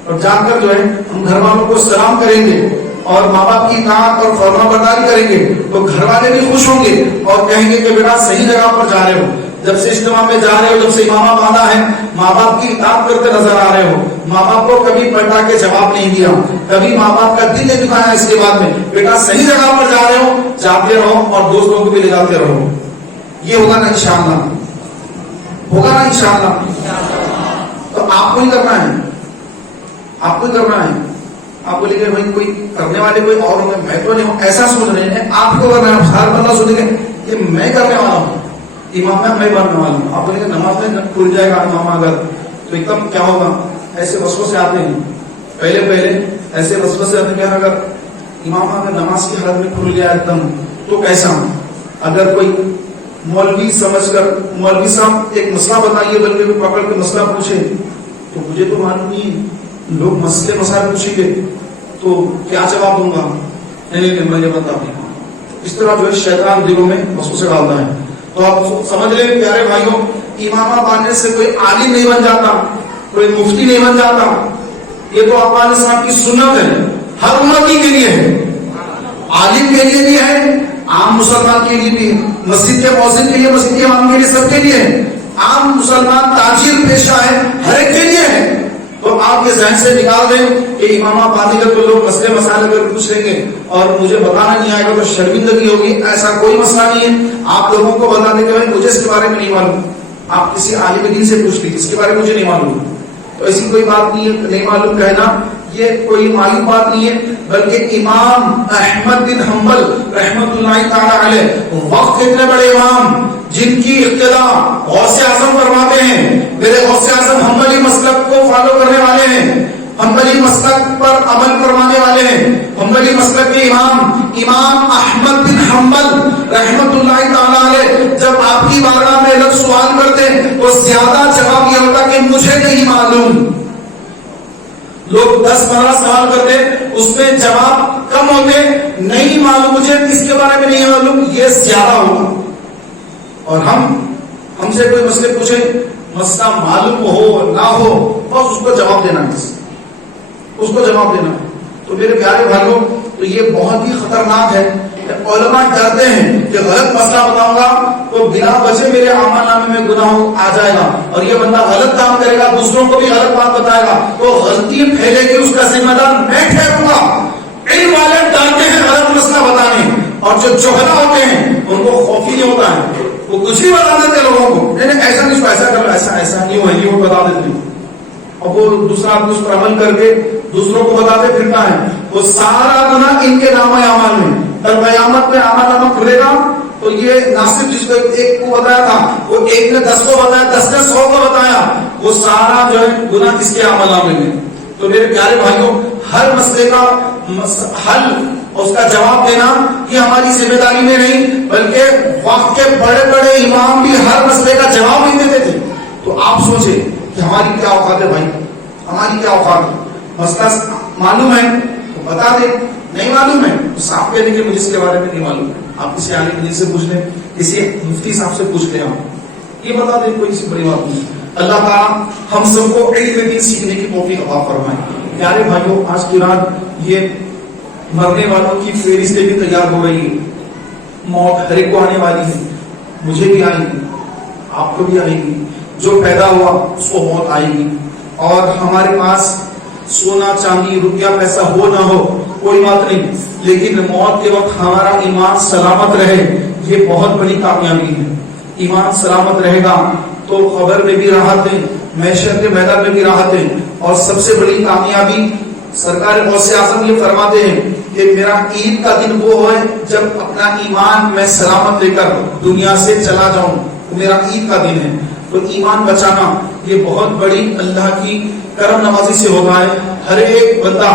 اور جا کر جو ہے ہم گھر والوں کو سلام کریں گے اور ماں باپ کی اطاعت اور فرما برداری کریں گے تو گھر والے بھی خوش ہوں گے اور کہیں گے کہ بیٹا صحیح جگہ پر جا رہے ہو، جب سے اجتماع میں جا رہے ہو، جب سے امامہ باندھا ہے، ماں باپ کی اطاعت کرتے نظر آ رہے ہو، ماں باپ کو کبھی پلٹا کے جواب نہیں دیا، کبھی ماں باپ کا دل نہیں دکھایا اس کے بعد میں، بیٹا صحیح جگہ پر جا رہے ہو، جاتے رہو اور دوستوں کو بھی لے جاتے رہو۔ یہ ہوگا نا انشاءاللہ، ہوگا نا انشاءاللہ۔ تو آپ کو ہی کرنا ہے، آپ کو ہی کرنا ہے۔ آپ بولے کہ بھائی کوئی کرنے والے کوئی اور ہوں گے، میں تو نہیں ہوں، ایسا سوچ رہے ہیں، آپ کو کرنا ہے۔ ہر بندہ سوچے گا کہ میں کرنے والا ہوں، امام میں بننے والا ہوں۔ آپ بولے کہ نماز میں کھل جائے گا امام اگر تو ایک دم کیا ہوگا، ایسے وسوسے آتے ہیں، پہلے ایسے وسوسے آتے ہیں، اگر امام اگر نماز کی حالت میں کھل گیا ایک دم تو کیسا؟ اگر کوئی مولوی سمجھ کر مولوی صاحب ایک مسئلہ بتائیے بلکہ کوئی پکڑ کے مسئلہ پوچھے تو مجھے تو معلوم نہیں، لوگ مسئلے مسائل پوچھیں گے تو کیا جواب دوں گا؟ نہیں میں یہ بتا دوں۔ اس طرح جو ہے شیطان دلوں میں وسوسے ڈالتا ہے۔ تو آپ سمجھ لیں پیارے بھائیوں، امامہ باندھنے سے کوئی عالم نہیں بن جاتا، کوئی مفتی نہیں بن جاتا، یہ تو اقوال صاحب کی سنت ہے، ہر امتی کے لیے ہے، عالم کے لیے بھی ہے، عام مسلمان کے لیے بھی، مسجد کے مؤذن کے لیے، مسجد کے امام کے لیے، سب کے لیے، عام مسلمان تاجر پیشہ ہے، ہر ایک کے لیے ہے۔ تو آپ یہ ذہن سے نکال دیں کہ امامہ باندھے گا تو لوگ مسئلے مسائل اگر پوچھ لیں گے اور مجھے بتانا نہیں آئے گا تو شرمندگی ہوگی، ایسا کوئی مسئلہ نہیں ہے۔ آپ لوگوں کو بتا دیں کہ بھائی مجھے اس کے بارے میں نہیں معلوم، آپ کسی عالم دین سے پوچھ لیجیے، اس کے بارے میں مجھے نہیں معلوم، تو ایسی کوئی بات نہیں ہے، نہیں معلوم کہنا یہ کوئی معلوم بات نہیں ہے، بلکہ امام احمد بن حنبل رحمۃ اللہ تعالی علیہ وقت اتنے بڑے امام جن کی اقتدا غوث اعظم فرماتے ہیں، میرے غوث اعظم حنبلی مسلک کو فالو کرنے والے ہیں، حنبلی مسلک پر عمل فرمانے والے ہیں، حنبلی مسلک کے امام احمد بن حنبل رحمۃ اللہ تعالی علیہ جب آپ کی بارگاہ میں لوگ سوال کرتے تو زیادہ جواب یہ ہوتا کہ مجھے نہیں معلوم۔ لوگ 10-15 سوال کرتے، اس میں جواب کم ہوتے، نہیں معلوم، مجھے اس کے بارے میں نہیں معلوم، یہ زیادہ ہوتا۔ اور ہم سے کوئی مسئلے پوچھے، مسئلہ معلوم ہو نہ ہو، بس اس کو جواب دینا ہے، اس کو جواب دینا ہے۔ تو میرے پیارے بھائیوں، تو یہ بہت ہی خطرناک ہے۔ علماء ڈرتے ہیں کہ غلط مسئلہ بتاؤں گا تو بلا وجہ میرے اعمال نامے میں گناہ آ جائے گا، اور یہ بندہ غلط کام کرے گا، دوسروں کو بھی غلط بات بتائے گا تو غلطی پھیلے گی، اس کا ذمہ دار میں ٹھہروں گا۔ علم والے ڈرتے ہیں غلط مسئلہ بتانے، اور جو جہلا ہوتے ہیں ان کو خوف ہی نہیں ہوتا ہے، وہ کچھ بھی بتا دیتے لوگوں کو، نہیں ایسا نہیں، ایسا کر، ایسا نہیں ہو، یہ وہ بتا دیتے ہیں، اور وہ دوسرا آدمی اس پر عمل کر کے دوسروں کو بتاتے پھرتا ہے، وہ سارا گناہ ان کے نامہ اعمال میں، اور قیامت میں اعمال نامہ کھلے گا تو یہ ناصر جس کو ایک کو بتایا تھا، وہ ایک نے 10 کو بتایا، 10 نے 100 کو بتایا، وہ سارا جو ہے گناہ کس کے اعمال نامے میں۔ تو میرے پیارے بھائیوں، ہر مسئلے کا حل اس کا جواب دینا یہ ہماری ذمہ داری میں نہیں، بلکہ وقت کے بڑے بڑے امام بھی ہر مسئلے کا جواب نہیں دیتے تھے۔ تو آپ سوچیں کہ ہماری کیا اوقات ہے بھائی، ہماری کیا اوقات ہے؟ مسئلہ معلوم ہے تو بتا دیں، نہیں معلوم ہے تو صاحب کہنے کہ مجھے اس کے بارے میں نہیں معلوم ہے، آپ کسی عالم دین سے پوچھ لیں، کسی مفتی صاحب سے پوچھ لیں، آپ یہ بتا دیں، کوئی سی بڑی بات نہیں۔ اللہ تعالیٰ ہم سب کو علم دین سیکھنے کی توفیق عطا فرمائے۔ پیارے بھائیوں، آج کی رات یہ مرنے والوں کی فہرستیں بھی تیار ہو رہی ہے، موت ہر ایک کو آنے والی ہے، مجھے بھی آئے گی، آپ کو بھی آئے گی، جو پیدا ہوا اس کو موت آئے گی، اور ہمارے پاس سونا چاندی روپیہ پیسہ ہو نہ ہو کوئی بات نہیں، لیکن موت کے وقت ہمارا ایمان سلامت رہے، یہ بہت بڑی کامیابی ہے۔ ایمان سلامت رہے گا تو قبر میں بھی راحتیں، محشر کے میدان میں بھی راحتیں، اور سب سے بڑی کامیابی سرکار غوث اعظم یہ فرماتے ہیں کہ میرا عید کا دن وہ ہے جب اپنا ایمان میں سلامت لے کر دنیا سے چلا جاؤں، وہ میرا عید کا دن ہے۔ تو ایمان بچانا یہ بہت بڑی اللہ کی کرم نوازی سے ہوتا ہے۔ ہر ایک بندہ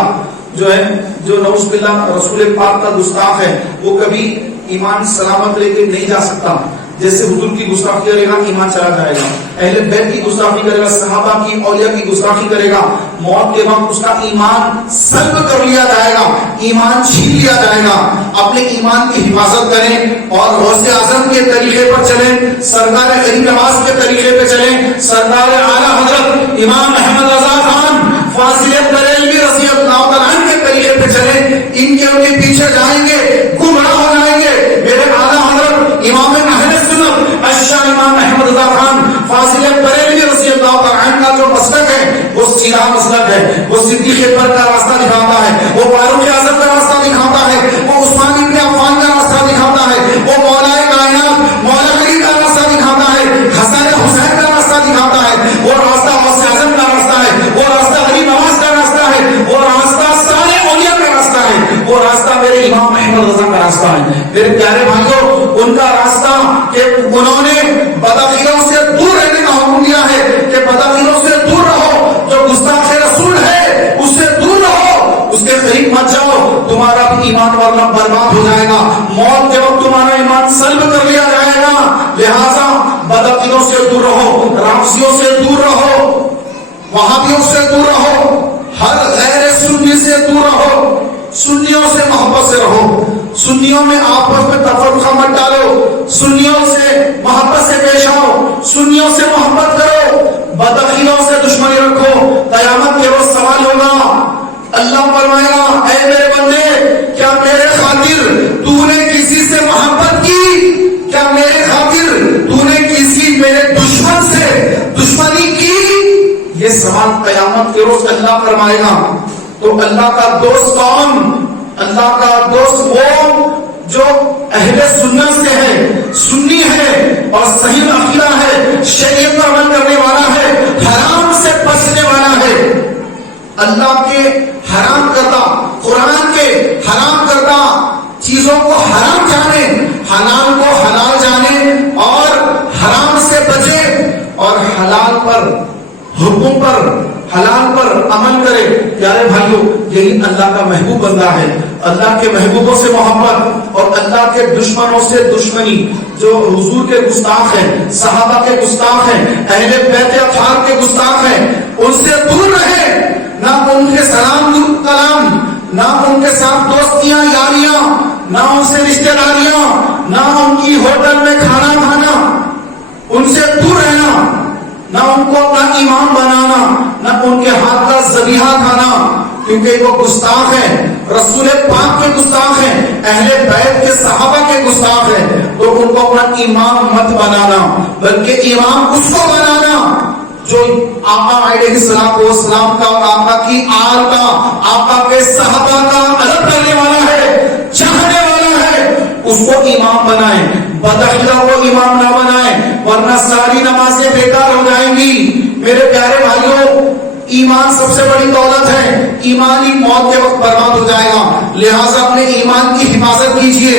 جو ہے، جو نعوذ باللہ رسول پاک کا گستاخ ہے، وہ کبھی ایمان سلامت لے کے نہیں جا سکتا۔ جیسے حضور کی گستاخی کرے گا ایمان چلا جائے گا، اہل بیت کی گستاخی کرے گا، صحابہ کی اولیاء کی گستاخی کرے گا، موت کے وقت اس کا ایمان سلب کر لیا جائے گا، ایمان چھین لیا جائے گا۔ اپنے ایمان کی حفاظت کریں اور غوث اعظم کے طریقے پر چلیں، سرکار غریب نواز کے طریقے پہ چلیں، سرکار اعلیٰ حضرت امام احمد رضا خان فاضل بریلوی رضی اللہ تعالیٰ عنہ کے طریقے پہ چلیں، ان کے پیچھے جائیں گے گمراہ ہو جائیں گے۔ میرے اعلیٰ حضرت امام اہل سنت اشاہ امام احمد رضا خان فاضل بریلوی رضی اللہ تعالیٰ عنہ کا جو مسلک ہے وہ سیدھا مسلک ہے، وہ صدیق اکبر کا راستہ دکھاتا ہے، وہ فاروق اعظم کا راستہ دکھاتا ہے، وہ عثمان ابن عفان کا راستہ دکھاتا ہے، وہ مولا کائنات مولا علی کا راستہ دکھاتا ہے، حسن حسین کا راستہ دکھاتا ہے، وہ راستہ غوث اعظم کا راستہ ہے، وہ راستہ غریب نواز کا راستہ ہے، وہ راستہ سارے اولیاء کا راستہ ہے، وہ راستہ میرے امام احمد رضا کا راستہ ہے۔ میرے پیارے بھائیوں، ان کا راستہ کہ انہوں نے بدعقیدوں سے دور رہنے کا حکم دیا ہے کہ بدعقیدوں سے دور رہو، جو گستاخ رسول ہے اس سے دور رہو، اس کے قریب مت جاؤ، تمہارا بھی ایمان ورنہ برباد ہو جائے گا، موت کے وقت تمہارا ایمان سلب کر لیا جائے گا۔ لہذا بدعقیدوں سے دور رہو، رافضیوں سے دور رہو، وہابیوں سے دور رہو، ہر غیر سنی سے دور رہو، سنیوں سے محبت سے رہو، سنیوں میں آپس میں تفرقہ مت ڈالو، سنیوں سے محبت سے پیش آؤ، سنیوں سے محبت کرو، بدعقیدوں سے دشمنی رکھو، قیامت کے روز سوال ہوگا، اللہ فرمائے گا اے میرے بندے کیا میرے خاطر تو نے کسی سے محبت کی؟ کیا میرے خاطر تو نے کسی میرے دشمن سے دشمنی کی؟ یہ سوال قیامت کے روز اللہ فرمائے گا۔ تو اللہ کا دوست کون؟ اللہ کا دوست وہ جو اہل سنت سے ہے، سنی ہے اور صحیح عقیدہ ہے، شریعت پر عمل کرنے والا ہے، حرام سے بچنے والا ہے، اللہ کے حرام کردہ، قرآن کے حرام کردہ چیزوں کو حرام جانے، حلال کو حلال جانے اور حرام سے بچے اور حلال پر، حکم پر، حلال پر عمل کرے۔ پیارے بھائیوں، یہی اللہ کا محبوب بندہ ہے۔ اللہ کے محبوبوں سے محبت اور اللہ کے دشمنوں سے دشمنی، جو حضور کے گستاخ ہیں، صحابہ کے گستاخ ہیں، اہل بیت اطہار کے گستاخ ہیں، ان سے دور رہے، نہ ان کے سلام کلام، نہ ان کے ساتھ دوستیاں یاریاں، نہ ان سے رشتہ داریاں، نہ ان کی ہوٹل میں کھانا کھانا، ان سے دور رہنا، نہ ان کو اپنا امام بنانا، نہ ان کے ہاتھ کا ذبیحہ کھانا، کیونکہ وہ گستاخ ہیں، رسول پاک کے گستاخ ہیں، اہل بیت کے صحابہ کے گستاخ ہیں، تو ان کو اپنا امام مت بنانا، بلکہ امام اس کو بنانا جو آقا علیہ السلام کا اور آقا کی آل کا، آقا کے صحابہ کا ادب کرنے والا ہے، چاہنے والا ہے، اس کو امام بنائیں، بدعقیدہ کو امام نہ بنائیں، ورنہ ساری نمازیں بیکار ہو جائیں گی۔ میرے پیارے بھائیوں، ایمان سب سے بڑی دولت ہے، ایمان ہی موت کے وقت برباد ہو جائے گا، لہٰذا اپنے ایمان کی حفاظت کیجیے،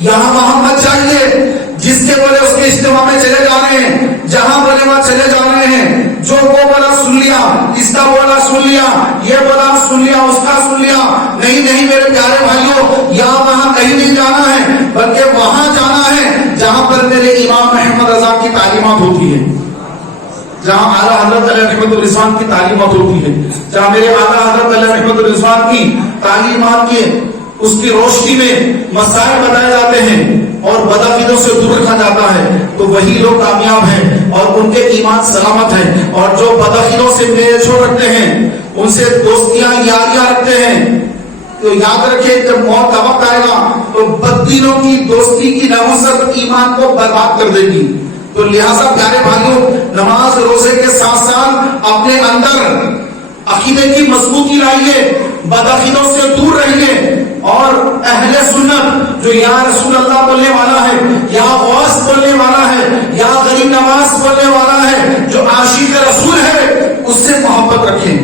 یہاں وہاں مت جائیے، جس کے بولے اس کے اجتماع میں چلے جا رہے ہیں، جہاں بولے وہاں چلے جا رہے ہیں، جو وہ بولا سن لیا، اس کا بولا سن لیا، یہ بولا سن لیا، اس کا سن لیا، نہیں میرے پیارے بھائیوں، یہاں وہاں کہیں نہیں جانا ہے، بلکہ وہاں جانا ہے جہاں پر میرے امام احمد رضا کی تعلیمات ہوتی ہے، جہاں اعلیٰ حضرت علیہ رحمت الرضوان کی تعلیمات ہوتی ہے، جہاں میرے اعلیٰ حضرت علیہ رحمت الرضوان کی تعلیمات کے اس کی روشنی میں مسائل بتائے جاتے ہیں اور بدعقیدوں سے دور رکھا جاتا ہے، تو وہی لوگ کامیاب ہیں اور ان کے ایمان سلامت ہے، اور جو بدعقیدوں سے میل جول رکھتے ہیں، ان سے دوستیاں یاریاں رکھتے ہیں، تو یاد رکھیں جب موت کا وقت آئے گا تو بددینوں کی دوستی کی نحوست ایمان کو برباد کر دے گی۔ تو لہٰذا پیارے بھائیوں، نماز روزے کے ساتھ ساتھ اپنے اندر عقیدے کی مضبوطی لائیے، بدعقیدوں سے دور رہیے، اور اہل سنت جو یا رسول اللہ بولنے والا ہے، یا غوث بولنے والا ہے، یا غریب نواز بولنے والا ہے، جو عاشق رسول ہے، اس سے محبت رکھیں،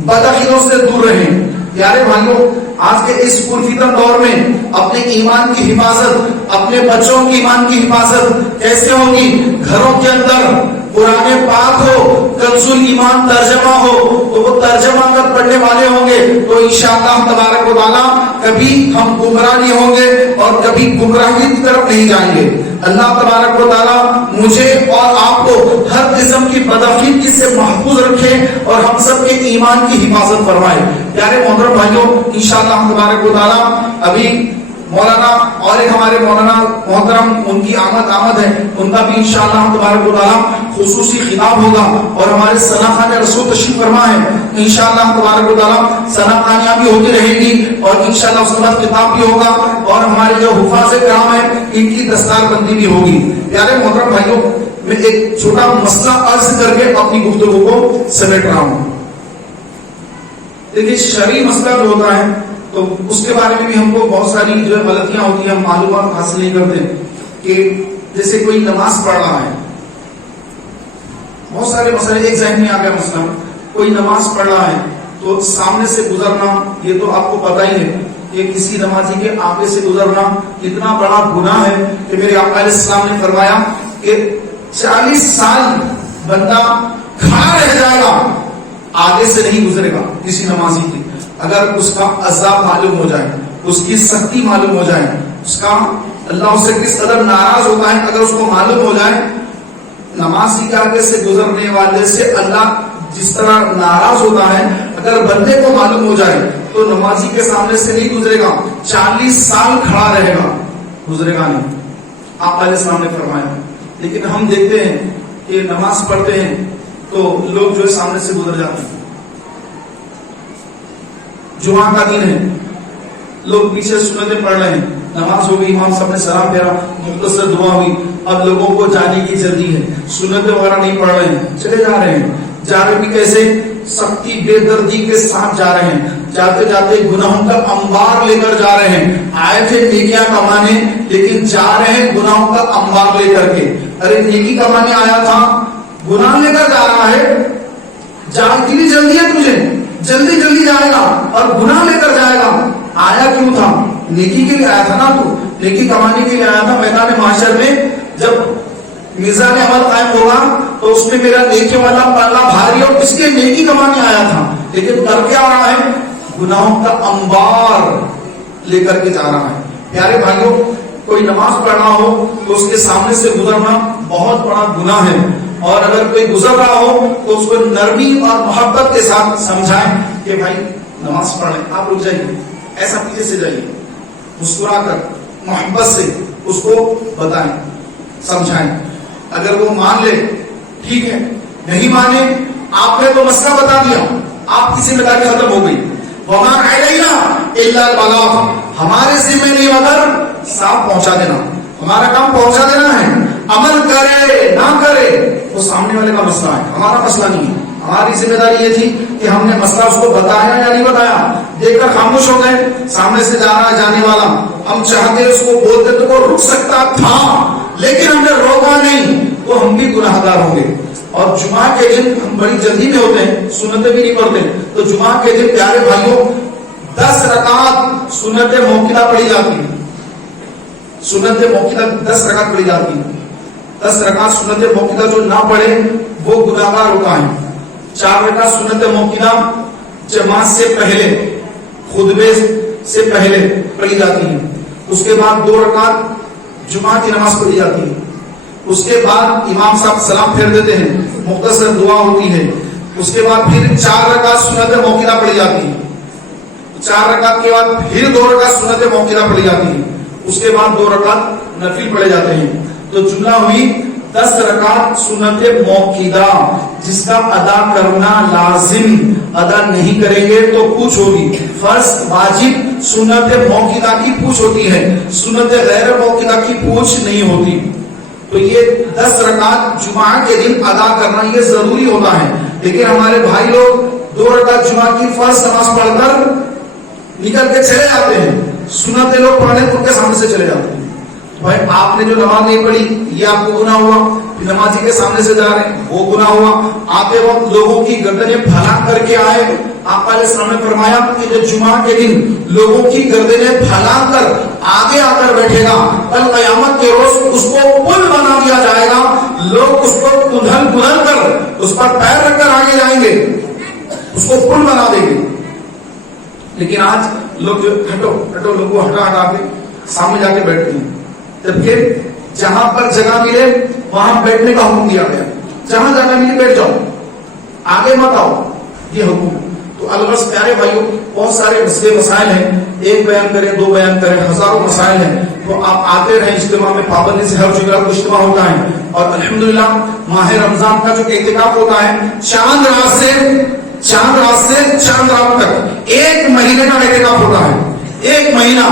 بدعقیدوں سے دور رہیں۔ پیارے بھائیوں، آج کے اس پرفتن دور میں اپنے ایمان کی حفاظت، اپنے بچوں کی ایمان کی حفاظت کیسے ہوگی؟ گھروں کے اندر قرآن پاک ہو، کنز ایمان ترجمہ ہو، تو وہ ترجمہ اگر پڑھنے والے ہوں گے تو انشاءاللہ تبارک و تعالیٰ کبھی ہم گمراہ نہیں ہوں گے اور کبھی گمراہی کی طرف نہیں جائیں گے۔ اللہ تبارک و تعالی مجھے اور آپ کو ہر قسم کی بدعقیدگی سے محفوظ رکھے اور ہم سب کے ایمان کی حفاظت فرمائے۔ پیارے محترم بھائیوں، انشاءاللہ ہم تبارک و تعالی ابھی مولانا اور ایک ہمارے مولانا محترم ان کی آمد ہے، ان کا بھی انشاءاللہ ہم تبارک و تعالی خصوصی خطاب ہوگا، اور ہمارے ثنا خان رسول تشریف فرما ہے، انشاءاللہ ہم تبارک و تعالی ثنا خانیاں بھی ہوتی رہے گی، اور انشاءاللہ اس کے بعد خطاب بھی ہوگا، اور ہمارے جو حفاظ کرام ہیں ان کی دستار بندی بھی ہوگی۔ پیارے محترم بھائیوں، میں ایک چھوٹا مسئلہ عرض کر کے اپنی گفتگو کو سمیٹ رہا ہوں۔ دیکھیے، شرعی مسئلہ جو ہوتا ہے تو اس کے بارے میں بھی ہم کو بہت ساری جو غلطیاں ہوتی ہیں، ہم معلومات حاصل نہیں کرتے، کہ جیسے کوئی نماز پڑھ رہا ہے، بہت سارے مسئلے ایک ذہن میں آ گیا مسئلہ، کوئی نماز پڑھ رہا ہے تو سامنے سے گزرنا، یہ تو آپ کو پتا ہی ہے کہ کسی نمازی کے آگے سے گزرنا کتنا بڑا گناہ ہے، کہ میرے آقا علیہ السلام نے فرمایا کہ 40 سال بندہ کھڑا رہ جائے گا، آگے سے نہیں گزرے گا کسی نمازی کی، اگر اس کا عذاب معلوم ہو جائے، اس کی سختی معلوم ہو جائے، اس کا اللہ اس سے کس قدر ناراض ہوتا ہے، اگر اس کو معلوم ہو جائے نمازی کے آگے سے گزرنے والے سے اللہ جس طرح ناراض ہوتا ہے، اگر بندے کو معلوم ہو جائے تو نمازی کے سامنے سے نہیں گزرے گا، 40 سال کھڑا رہے گا، گزرے گا نہیں، آپ علیہ السلام نے فرمایا۔ لیکن ہم دیکھتے ہیں کہ نماز پڑھتے ہیں تو لوگ جو ہے سامنے سے گزر جاتے ہیں، جمعہ کا دن ہے، لوگ پیچھے سنتیں پڑھ رہے ہیں، نماز ہو گئی، امام صاحب نے سلام پھیرا، مختصر دعا ہوئی، اب لوگوں کو جانے کی جلدی ہے، سنتیں وغیرہ نہیں پڑھ رہے ہیں، چلے جا رہے ہیں، جا رہے بھی کیسے؟ سختی بے دردی کے ساتھ جا رہے ہیں، جاتے جاتے گناہوں کا انبار لے کر جا رہے ہیں، آئے تھے نیکیاں کمانے لیکن جا رہے ہیں گناہوں کا انبار لے کر کے، ارے نیکی کمانے آیا تھا، گناہ لے کر جا رہا ہے، جان کی بھی جلدی ہے تجھے، جلدی جلدی جائے گا اور گناہ لے کر جائے گا، آیا کیوں تھا؟ نیکی کے لیے آیا تھا نا، تو نیکی کمانے کے لیے آیا تھا، میدان محشر میں جب میزان عمل قائم ہوگا تو اس میں میرا نیکی والا پلہ بھاری، اور اس کے نیکی کمانے آیا تھا، لیکن کر کے آ رہا ہے؟ گناہوں کا انبار لے کر کے جا رہا ہے۔ پیارے بھائیوں، کوئی نماز پڑھنا ہو تو اس کے سامنے سے گزرنا بہت بڑا گناہ ہے، اور اگر کوئی گزر رہا ہو تو اس کو نرمی اور محبت کے ساتھ سمجھائیں کہ بھائی نماز پڑھ لیں، آپ رک جائیے، ایسا پیچھے سے جائیے، مسکرا کر محبت سے اس کو بتائیں، سمجھائیں، اگر وہ مان لے ٹھیک ہے، نہیں مانے آپ نے تو مسئلہ بتا دیا، آپ کی ذمہ داری ختم ہو گئی، وَمَا عَلَيْنَا إِلَّا الْبَلَاغُ، ہمارے ذمہ نہیں مگر صاف پہنچا دینا، ہمارا کام پہنچا دینا ہے، عمل کرے نہ کرے وہ سامنے والے کا مسئلہ ہے، ہمارا مسئلہ نہیں ہے۔ ہماری ذمہ داری یہ تھی کہ ہم نے مسئلہ اس کو بتایا یا نہیں بتایا، دیکھ کر خاموش ہو گئے، سامنے سے جا رہا ہے جانے والا، ہم چاہتے اس کو بولتے تو وہ رک سکتا تھا، لیکن ہم نے روکا نہیں، تو ہم بھی گناہ گار ہوں گے۔ اور جمعہ کے دن ہم بڑی جلدی میں ہوتے ہیں، سنتیں بھی نہیں پڑھتے، تو جمعہ کے دن پیارے بھائیوں 10 رکعت سنت موقدہ پڑھی جاتی ہیں، سنت موقدہ 10 رکعت پڑھی جاتی ہیں، 10 رکعت سنت موقدہ جو نہ پڑھے وہ گناہ گار ہوتا ہے۔ 4 رکعت سنت موقدہ جماعت سے پہلے، خطبے سے پہلے پڑھی جاتی ہیں، اس کے بعد 2 رکعت جمعہ کی نماز پڑھی جاتی ہے، اس کے بعد امام صاحب سلام پھیر دیتے ہیں، مختصر دعا ہوتی ہے، اس کے بعد پھر 4 رکعت سنت موقدہ پڑھی جاتی ہے، 4 رکعت کے بعد پھر 2 رکعت سنت موقدہ پڑھی جاتی ہے، اس کے بعد 2 رکعت نفل پڑھے جاتے ہیں، تو جملہ ہوئی 10 رکعت سنت موقدہ، جس کا ادا کرنا لازم، ادا نہیں کریں گے تو پوچھ ہوگی، فرض واجب سنت موقدہ کی پوچھ ہوتی ہے، سنت غیر موقدہ کی پوچھ نہیں ہوتی، تو یہ 10 رکعت جمعہ کے دن ادا کرنا یہ ضروری ہوتا ہے، لیکن ہمارے بھائی لوگ 2 رکعت جمعہ کی فرض نماز پڑھ کر نکل کے چلے جاتے ہیں، سنت لوگ پڑھنے تو ان کے سامنے سے چلے جاتے ہیں، بھائی آپ نے جو نماز نہیں پڑھی یہ آپ کو گناہ ہوا، نمازی کے سامنے سے جا رہے ہیں وہ گناہ ہوا، آتے وقت لوگوں کی گردنیں پھیلا کر کے آئے، آقا علیہ السلام نے فرمایا کہ جو جمعہ کے دن لوگوں کی گردنیں پھیلا کر آگے آ کر بیٹھے گا، کل قیامت کے روز اس کو پل بنا دیا جائے گا، لوگ اس کو ادھل بدھل کر اس پر پیر رکھ کر آگے جائیں گے، اس کو پل بنا دیں گے، لیکن آج لوگ جو ہٹو ہٹو لوگوں کو ہٹا ہٹا کے سامنے جا کے بیٹھتے ہیں، جبکہ جہاں پر جگہ ملے وہاں بیٹھنے کا حکم دیا گیا. جہاں جگہ ملے بیٹھ جاؤ, آگے مت آؤ, یہ حکم ہے. تو البس پیارے بھائیوں, بہت سارے مسئلے مسائل ہیں, ایک بیان کریں دو بیان کریں, ہزاروں مسائل ہیں. تو آپ آتے رہیں اجتماع میں, پابندی سے ہر جگہ کو اجتماع ہوتا ہے. اور الحمدللہ ماہ رمضان کا جو اعتکاف ہوتا ہے, چاند رات سے چاند رات تک ایک مہینے کا اعتکاف ہوتا ہے. ایک مہینہ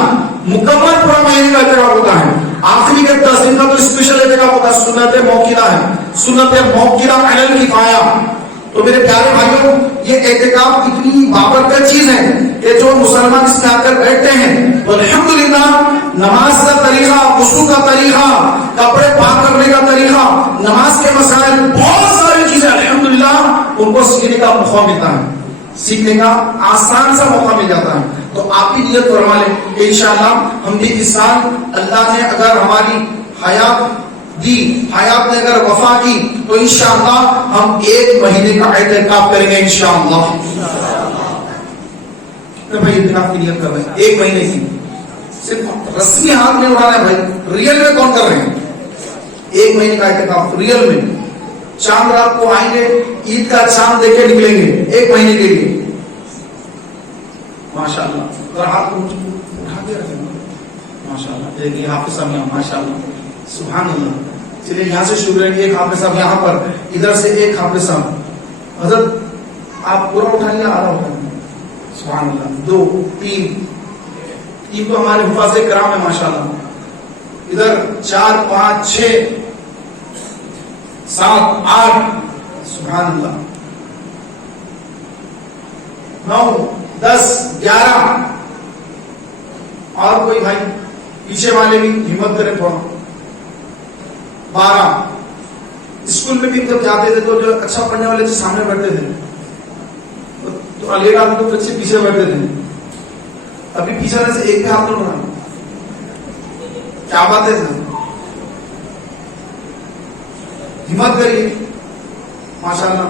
مکمل پورا مہینے کا اعتکاف ہوتا ہے. آخری کے 10 دن کا تو اسپیشل اعتکاف ہوتا ہے, سنت موقرہ ہے, سنت موقرہ علی الکفایہ. تو میرے پیارے بھائیوں, یہ اعتکاف اتنی بابرکت چیز ہے کہ جو مسلمان اس میں آ کر بیٹھتے ہیں تو الحمدللہ نماز کا طریقہ, وضو کا طریقہ, کپڑے پاک کرنے کا طریقہ, نماز کے مسائل, بہت ساری چیزیں الحمدللہ ان کو سیکھنے کا موقع ملتا ہے, سیکھنے کا آسان سا موقع مل جاتا ہے. تو آپ بھی نیت فرما لیں کہ انشاءاللہ ہم بھی اس سال اللہ نے اگر ہماری حیات دی, حیات نے اگر وفا کی, تو انشاءاللہ ہم ایک مہینے کا اعتکاف کریں گے انشاءاللہ. بھائی اعتکاف کی نیت کر رہے ہیں ایک مہینے کی, صرف رسمی ہاتھ نہیں اٹھانا ہے بھائی, ریئل میں کون کر رہے ہیں؟ ایک مہینے کا اعتکاف ریئل میں. چاند رات کو آئیں گے, عید کا چاند دیکھ کے نکلیں گے ایک مہینے کے لیے. ماشاءاللہ, اگر ہاتھ کو اٹھا کے رکھیں ماشاءاللہ. دیکھیے حافظ صاحب یہاں, ماشاءاللہ, سبحان اللہ. چلیے یہاں سے شروع کریں گے. ایک حافظ صاحب یہاں پر, ادھر سے ایک حافظ صاحب. حضرت آپ پورا اٹھائیے, آدھا اٹھائیے. سبحان اللہ. 2 3 تین تو ہمارے حفاظ کرام ہے ماشاءاللہ. ادھر 4 5 6 7 8 سبحان اللہ. 9 10 11. اور کوئی بھائی پیچھے والے بھی ہمت کریں تھوڑا. 12. اسکول میں بھی جب جاتے تھے تو جو اچھا پڑھنے والے تھے سامنے بیٹھتے تھے, تو علی گڑھ تو بچے پیچھے بیٹھتے تھے. ابھی پیچھے والے سے ایک بھی ہاتھ نہیں اٹھانا. کیا بات ہے سر, ہمت کریے ماشاءاللہ.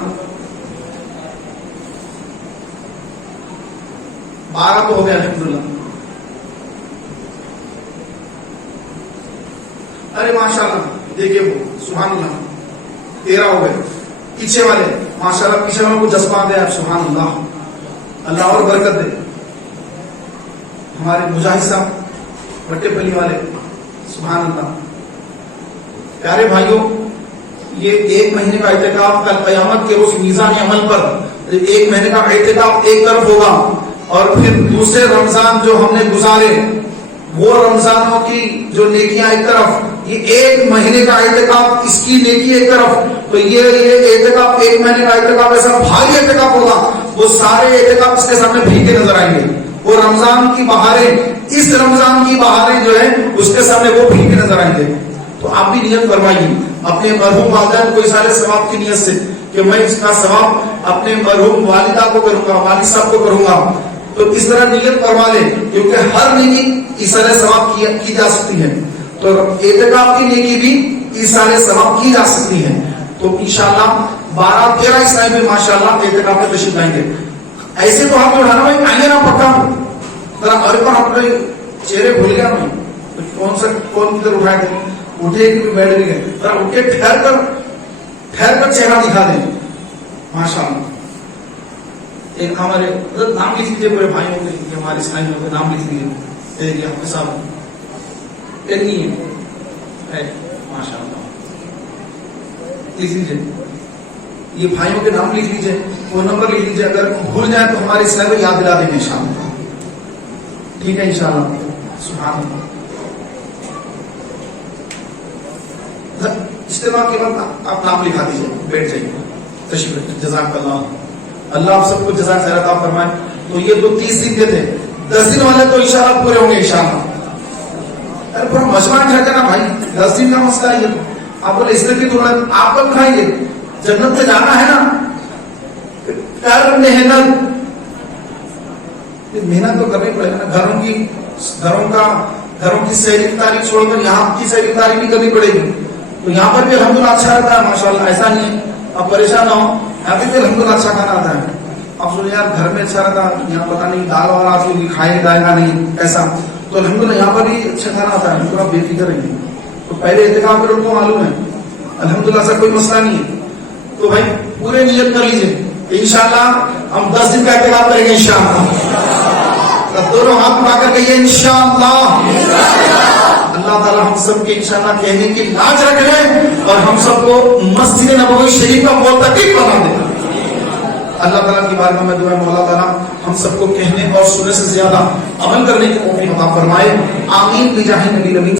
12 تو ہو گیا الحمدللہ. ارے ماشاءاللہ دیکھیے وہ سبحان اللہ 13 ہو گئے. پیچھے والے ماشاءاللہ, پیچھے والوں کو جذبہ دے آپ, سبحان اللہ, اللہ اور برکت دے. ہمارے مجاہد صاحب بٹے پلی والے, سبحان اللہ. پیارے بھائیوں, یہ ایک مہینے کا اعتکاف کل قیامت کے روز میزان عمل پر ایک مہینے کا اعتکاف ایک طرف ہوگا, اور پھر دوسرے رمضان جو ہم نے گزارے وہ رمضانوں کی جو نیکیاں ایک طرف, یہ ایک مہینے کا اعتکاف اس کی نیکی ایک طرف. تو یہ اعتکاف ایک مہینے کا اعتکاف ایسا بھاری اعتکاف ہوگا, وہ سارے اعتکاف اس کے سامنے بھیگے نظر آئیں گے. وہ رمضان کی بہاریں, اس رمضان کی بہاریں جو ہے اس کے سامنے وہ بھیگے نظر آئیں گے. تو آپ بھی نیت فرمائیے اپنے مرحوم والدین کو اظہار ثواب کی نیت سے کہ میں اس کا ثواب اپنے مرحوم والدہ کو کروں گا, والد صاحب کو کروں گا. تو اس طرح نیت فرما لے, کیونکہ ہر نیکی اظہار ثواب کی جا سکتی ہے. تو اعتکاف کی نیکی بھی اظہار ثواب کی جا سکتی ہے. تو انشاءاللہ 12 13 عیسائی میں ماشاءاللہ اعتکاف میں تشریف لائیں گے. ایسے تو ہاتھ اٹھانا بھائی, آئیے نا پکا ذرا. اور اپنے چہرے بھول گیا میں, کون کدھر اٹھائے تھے, اٹھے کہ بیٹھ بھی گئے. ذرا اٹھ کے ٹھہر کر چہرہ دکھا دیں ماشاءاللہ. ایک ہمارے نام لکھ لیجیے پورے بھائیوں کے, ہمارے اسلاموں کے نام لکھ لیجیے. آپ کے ساتھ نہیں ہے ماشاءاللہ, لکھ لیجیے. یہ بھائیوں کے نام لکھ لیجیے, فون نمبر لکھ لیجیے. اگر بھول جائیں تو ہمارے اسلام کو یاد دلا دیں گے انشاءاللہ. ٹھیک ہے انشاءاللہ. سبحان اللہ. اجتماع کے وقت آپ نام لکھا دیجیے, بیٹھ جائیے, تشریف. جزاک اللہ, اللہ آپ سب کو جزاک خیر عطا فرمائے. تو یہ تو 30 دن کے تھے, 10 دن والے تو انشاءاللہ پورے ہوں گے انشاءاللہ. ارے پورا مجمع ٹھہر کرنا بھائی, 10 دن کا مسئلہ ہے. آپ بولے اس نے بھی تھوڑا آپ کب کھائیں گے, جنت میں جانا ہے نا, کر محنت تو کرنی پڑے گا نا. گھروں کی سہری تاریخ چھوڑ کر یہاں کی سہری تاریخ بھی کرنی پڑے گی. تو یہاں پر بھی الحمدللہ اچھا رہتا ہے ماشاءاللہ, ایسا نہیں ہے. آپ پریشان نہ ہو, یہاں بھی الحمدللہ اچھا کھانا آتا ہے. آپ سنیں یار گھر میں اچھا رہتا, یہاں پتہ نہیں دال اور آپ لوگ کھائے جائے گا نہیں ایسا. تو الحمدللہ یہاں پر بھی اچھا کھانا آتا ہے, پورا بے فکر رہیے. تو پہلے اعتکاف کے لوگوں کو معلوم ہے الحمدللہ سے کوئی مسئلہ نہیں ہے. تو بھائی پورے نیت کر لیجیے انشاءاللہ ہم 10 دن کا اعتکاف کریں گے انشاءاللہ. دونوں ہاتھ اٹھا کر کہیے انشاءاللہ. اللہ تعالیٰ ہم سب کے انشاءاللہ کہنے کی لاج رکھ لیں اور ہم سب کو مسجد نبوی شریف کا معتکف بنا دے. اللہ تعالیٰ کی بارگاہ میں دعا ہے مولا تعالیٰ ہم سب کو کہنے اور سننے سے زیادہ عمل کرنے کی توفیق عطا فرمائے. آمین بجاہ نبی